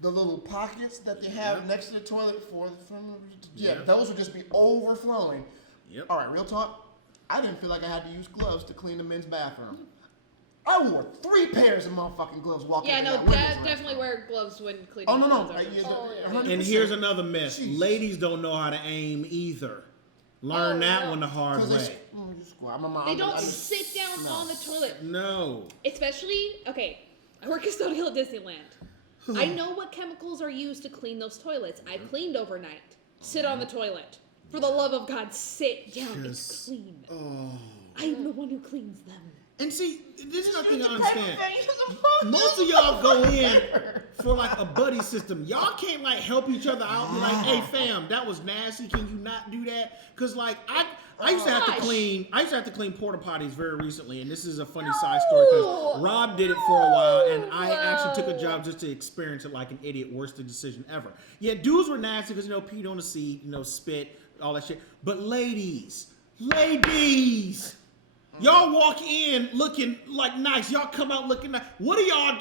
The little pockets that they have next to the toilet those would just be overflowing. Yep. All right, real talk. I didn't feel like I had to use gloves to clean the men's bathroom. I wore 3 pairs of motherfucking gloves walking Yeah, in no, that women's definitely restroom. wear gloves when cleaning. Oh, no. the clothes. 100%. And here's another myth. Jesus. Ladies don't know how to aim either. Learn that one the hard 'Cause way. They don't sit down on the toilet. No. Especially, okay, I work custodial at Disneyland. I know what chemicals are used to clean those toilets. I cleaned overnight. Sit on the toilet. For the love of God, sit down and clean. I'm the one who cleans them. And see, this is nothing I understand. Most of y'all go in for like a buddy system. Y'all can't like help each other out. Be like, hey fam, that was nasty. Can you not do that? Cause like I used to have to clean. I used to have to clean porta potties very recently, and this is a funny side story because Rob did it for a while, and I actually took a job just to experience it like an idiot. Worst decision ever. Yeah, dudes were nasty because peed on the seat, spit, all that shit. But ladies. Y'all walk in looking like nice. Y'all come out looking nice. What do y'all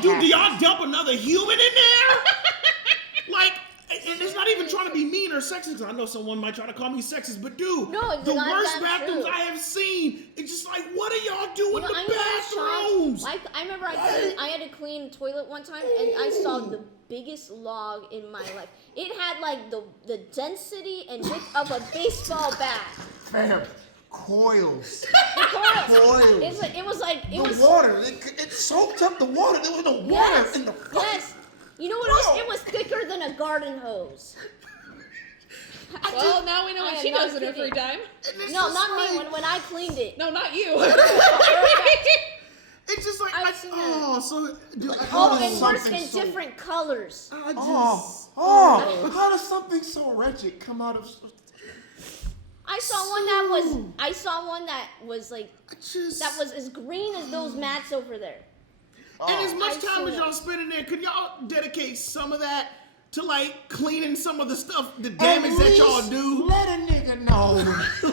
do? Do y'all dump another human in there? Like, and it's not even trying to be mean or sexist, because I know someone might try to call me sexist, but dude, No, the not worst that bathrooms true. I have seen, it's just like, what do y'all do in the I bathrooms? I remember I had to clean a toilet one time, and I saw the biggest log in my life. It had like the density and width of a baseball bat. Fam, coils. Coils. It was water. It soaked up the water. There was no water in the. Yes. You know what else? It was thicker than a garden hose. Well, now we know what she does in her free time. No, not me. When I cleaned it. No, not you. It's just like, I've seen that. And worse in different colors. How does something so wretched come out of? I saw one that was like that was as green as those mats over there. And as much time as y'all spend in there, could y'all dedicate some of that to like cleaning some of the stuff, the damage that y'all do? Let a nigga know.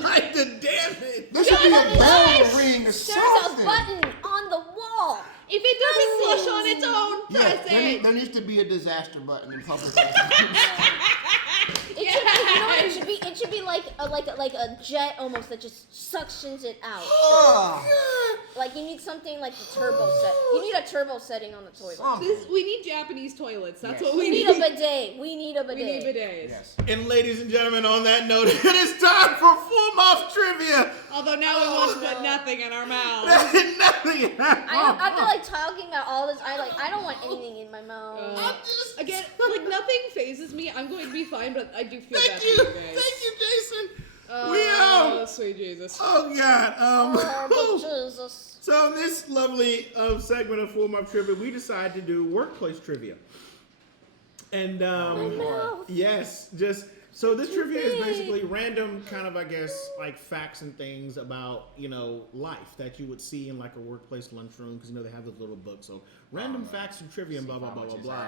Like the damage. There should be a bell ring or There's something. a button on the wall. If it doesn't flush on its own, press it. There needs to be a disaster button in public. It should be like a jet almost that just suctions it out. Like you need something like the turbo set. You need a turbo setting on the toilet. We need Japanese toilets. That's what We we need a bidet. We need a bidet. We need bidets. Yes. And ladies and gentlemen, on that note, it is time for full mouth trivia. Although now we want to put nothing in our mouths. Nothing. I feel like talking about all this. I don't want anything in my mouth. Again, like nothing phases me. I'm going to be fine, but I do feel bad Thank you. for you guys. Thank you, Jason. Oh, sweet Jesus. Oh God. Oh, Jesus. So in this lovely segment of Full Mob Trivia, we decided to do workplace trivia. And yes, just so this trivia is basically random kind of, I guess, like facts and things about, you know, life that you would see in like a workplace lunchroom, because you know they have those little books. So random facts and trivia and blah blah blah blah blah.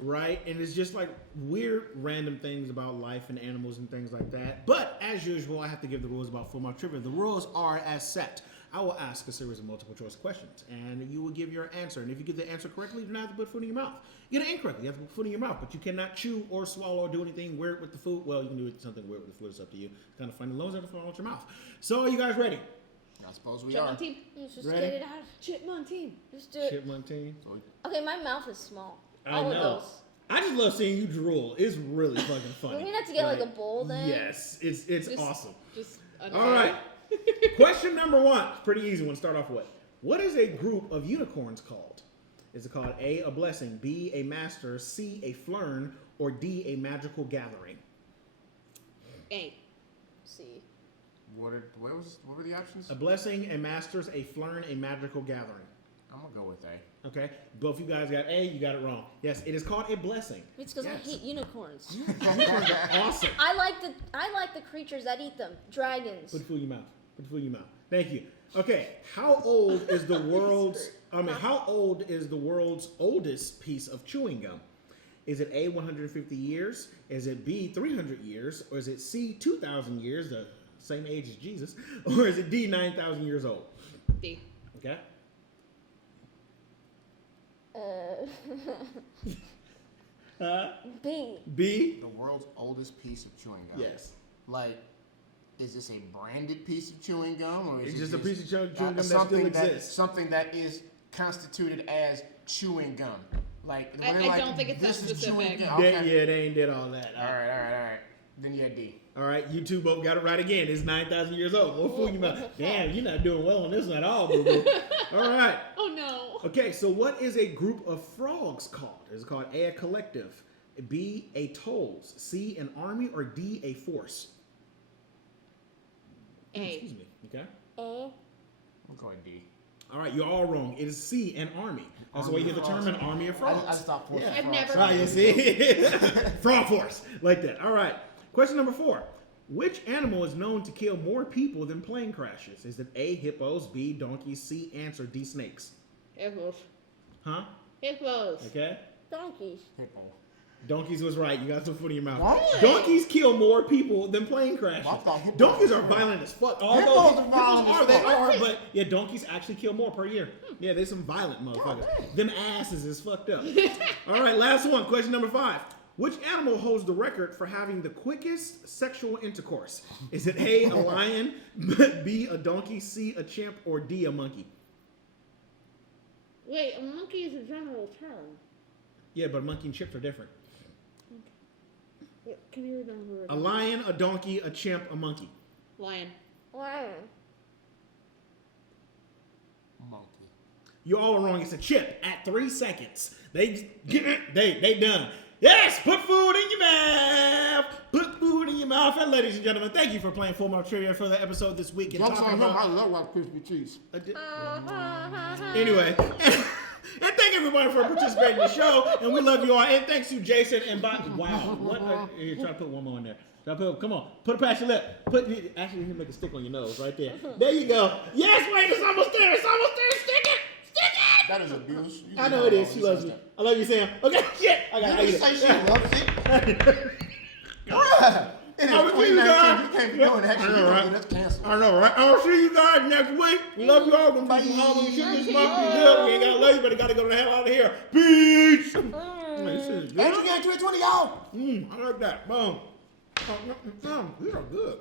Right, and it's just like weird random things about life and animals and things like that. But as usual, I have to give the rules about Full Mob Trivia. The rules are as set. I will ask a series of multiple choice questions, and you will give your answer. And if you get the answer correctly, you don't have to put food in your mouth. You get it incorrectly, you have to put food in your mouth, but you cannot chew or swallow or do anything weird with the food. Well, you can do something weird with the food. It's up to you. It's kind of funny. As long as it fall out your mouth. So, are you guys ready? I suppose we Chipmunk are. team. Let's just Ready? get it out. Chipmunk team. Just do it. Chipmunk team. Okay, my mouth is small. I All know. of those. I just love seeing you drool. It's really fucking funny. We're gonna have to get like a bowl then. Yes, it's Just- awesome. Just All right. Question number one. Pretty easy one. Start off with. What is a group of unicorns called? Is it called A, a blessing, B, a master, C, a flern, or D, a magical gathering? A. See. What were the options? A blessing, a master's, a flern, a magical gathering. I'm gonna go with A. Okay. Both you guys got A. You got it wrong. Yes, it is called a blessing. It's because Yes. I hate unicorns. Unicorns are awesome. I like the creatures that eat them. Dragons. Put food in your mouth. Put food in your mouth. Thank you. Okay, how old is the world's? How old is the world's oldest piece of chewing gum? Is it A, 150 years? Is it B, 300 years? Or is it C, 2,000 years, the same age as Jesus? Or is it D, 9,000 years old? D. Okay. B. B. The world's oldest piece of chewing gum. Yes. Like, is this a branded piece of chewing gum, or is It's it just a piece of chewing gum that something still exists. Something that is constituted as chewing gum. Like, I they're like, don't think it's this that is chewing specific. gum. Okay. Yeah, they ain't did all that. All right. Then you had D. All right, you two both got it right again. It's 9,000 years old. More food in your mouth. Damn, you're not doing well on this one at all, boo-boo. All right. Oh no. Okay, so what is a group of frogs called? Is it called A, a collective, B, a tolls, C, an army, or D, a force? Excuse A. me. Okay. A. I'm going D. All right, you're all wrong. It is C, an army. That's why you get the term an army of frogs. I stopped forcing I've frogs. never- Right, you see? Frog force. Like that. All right. Question number 4. Which animal is known to kill more people than plane crashes? Is it A, hippos, B, donkeys, C, ants, or D, snakes? Hippos. Huh? Hippos. Okay. Donkeys. Hippo. Donkeys was right. You got some food in your mouth. What? Donkeys kill more people than plane crashes. I thought hippos Donkeys were are violent. violent as fuck. Hippos are violent as they fuck. are, but yeah, donkeys actually kill more per year. Yeah, there's some violent motherfuckers. Them asses is fucked up. All right, last one. Question number 5. Which animal holds the record for having the quickest sexual intercourse? Is it A, a lion, B, a donkey, C, a chimp, or D, a monkey? Wait, a monkey is a general term. Yeah, but monkey and chimps are different. Can you remember? A lion, a donkey, a chimp, a monkey. Lion. Lion. Monkey. You're all wrong. It's a chip at 3 seconds. They done. Yes, put food in your mouth. Put food in your mouth. And ladies and gentlemen, thank you for playing Full Mob Trivia for the episode this week. And Jokes talking on him. I about love Rice Krispie treats. anyway. And thank everybody for participating in the show. And we love you all. And thanks to Jason and Bob. Wow. Here, try to put one more in there. Come on. Put it past your lip. Actually, you can make a stick on your nose right there. There you go. Yes, wait, it's almost there. It's almost there. Stick it. Stick it. That is abuse. You I know it is. She loves me. I love you, Sam. Okay, shit. I got You it. say she loves it. Bruh. It is I will see you 2019. guys. You can't be doing that shit. I know, right? That's canceled. I know, right? I'll see you guys next week. We love you all. Don't be all when you shoot this month. We good. We ain't got to love you, but I got to go the hell out of here. Peace. This is good. And you got 2020, y'all. I like that. Boom. We are good.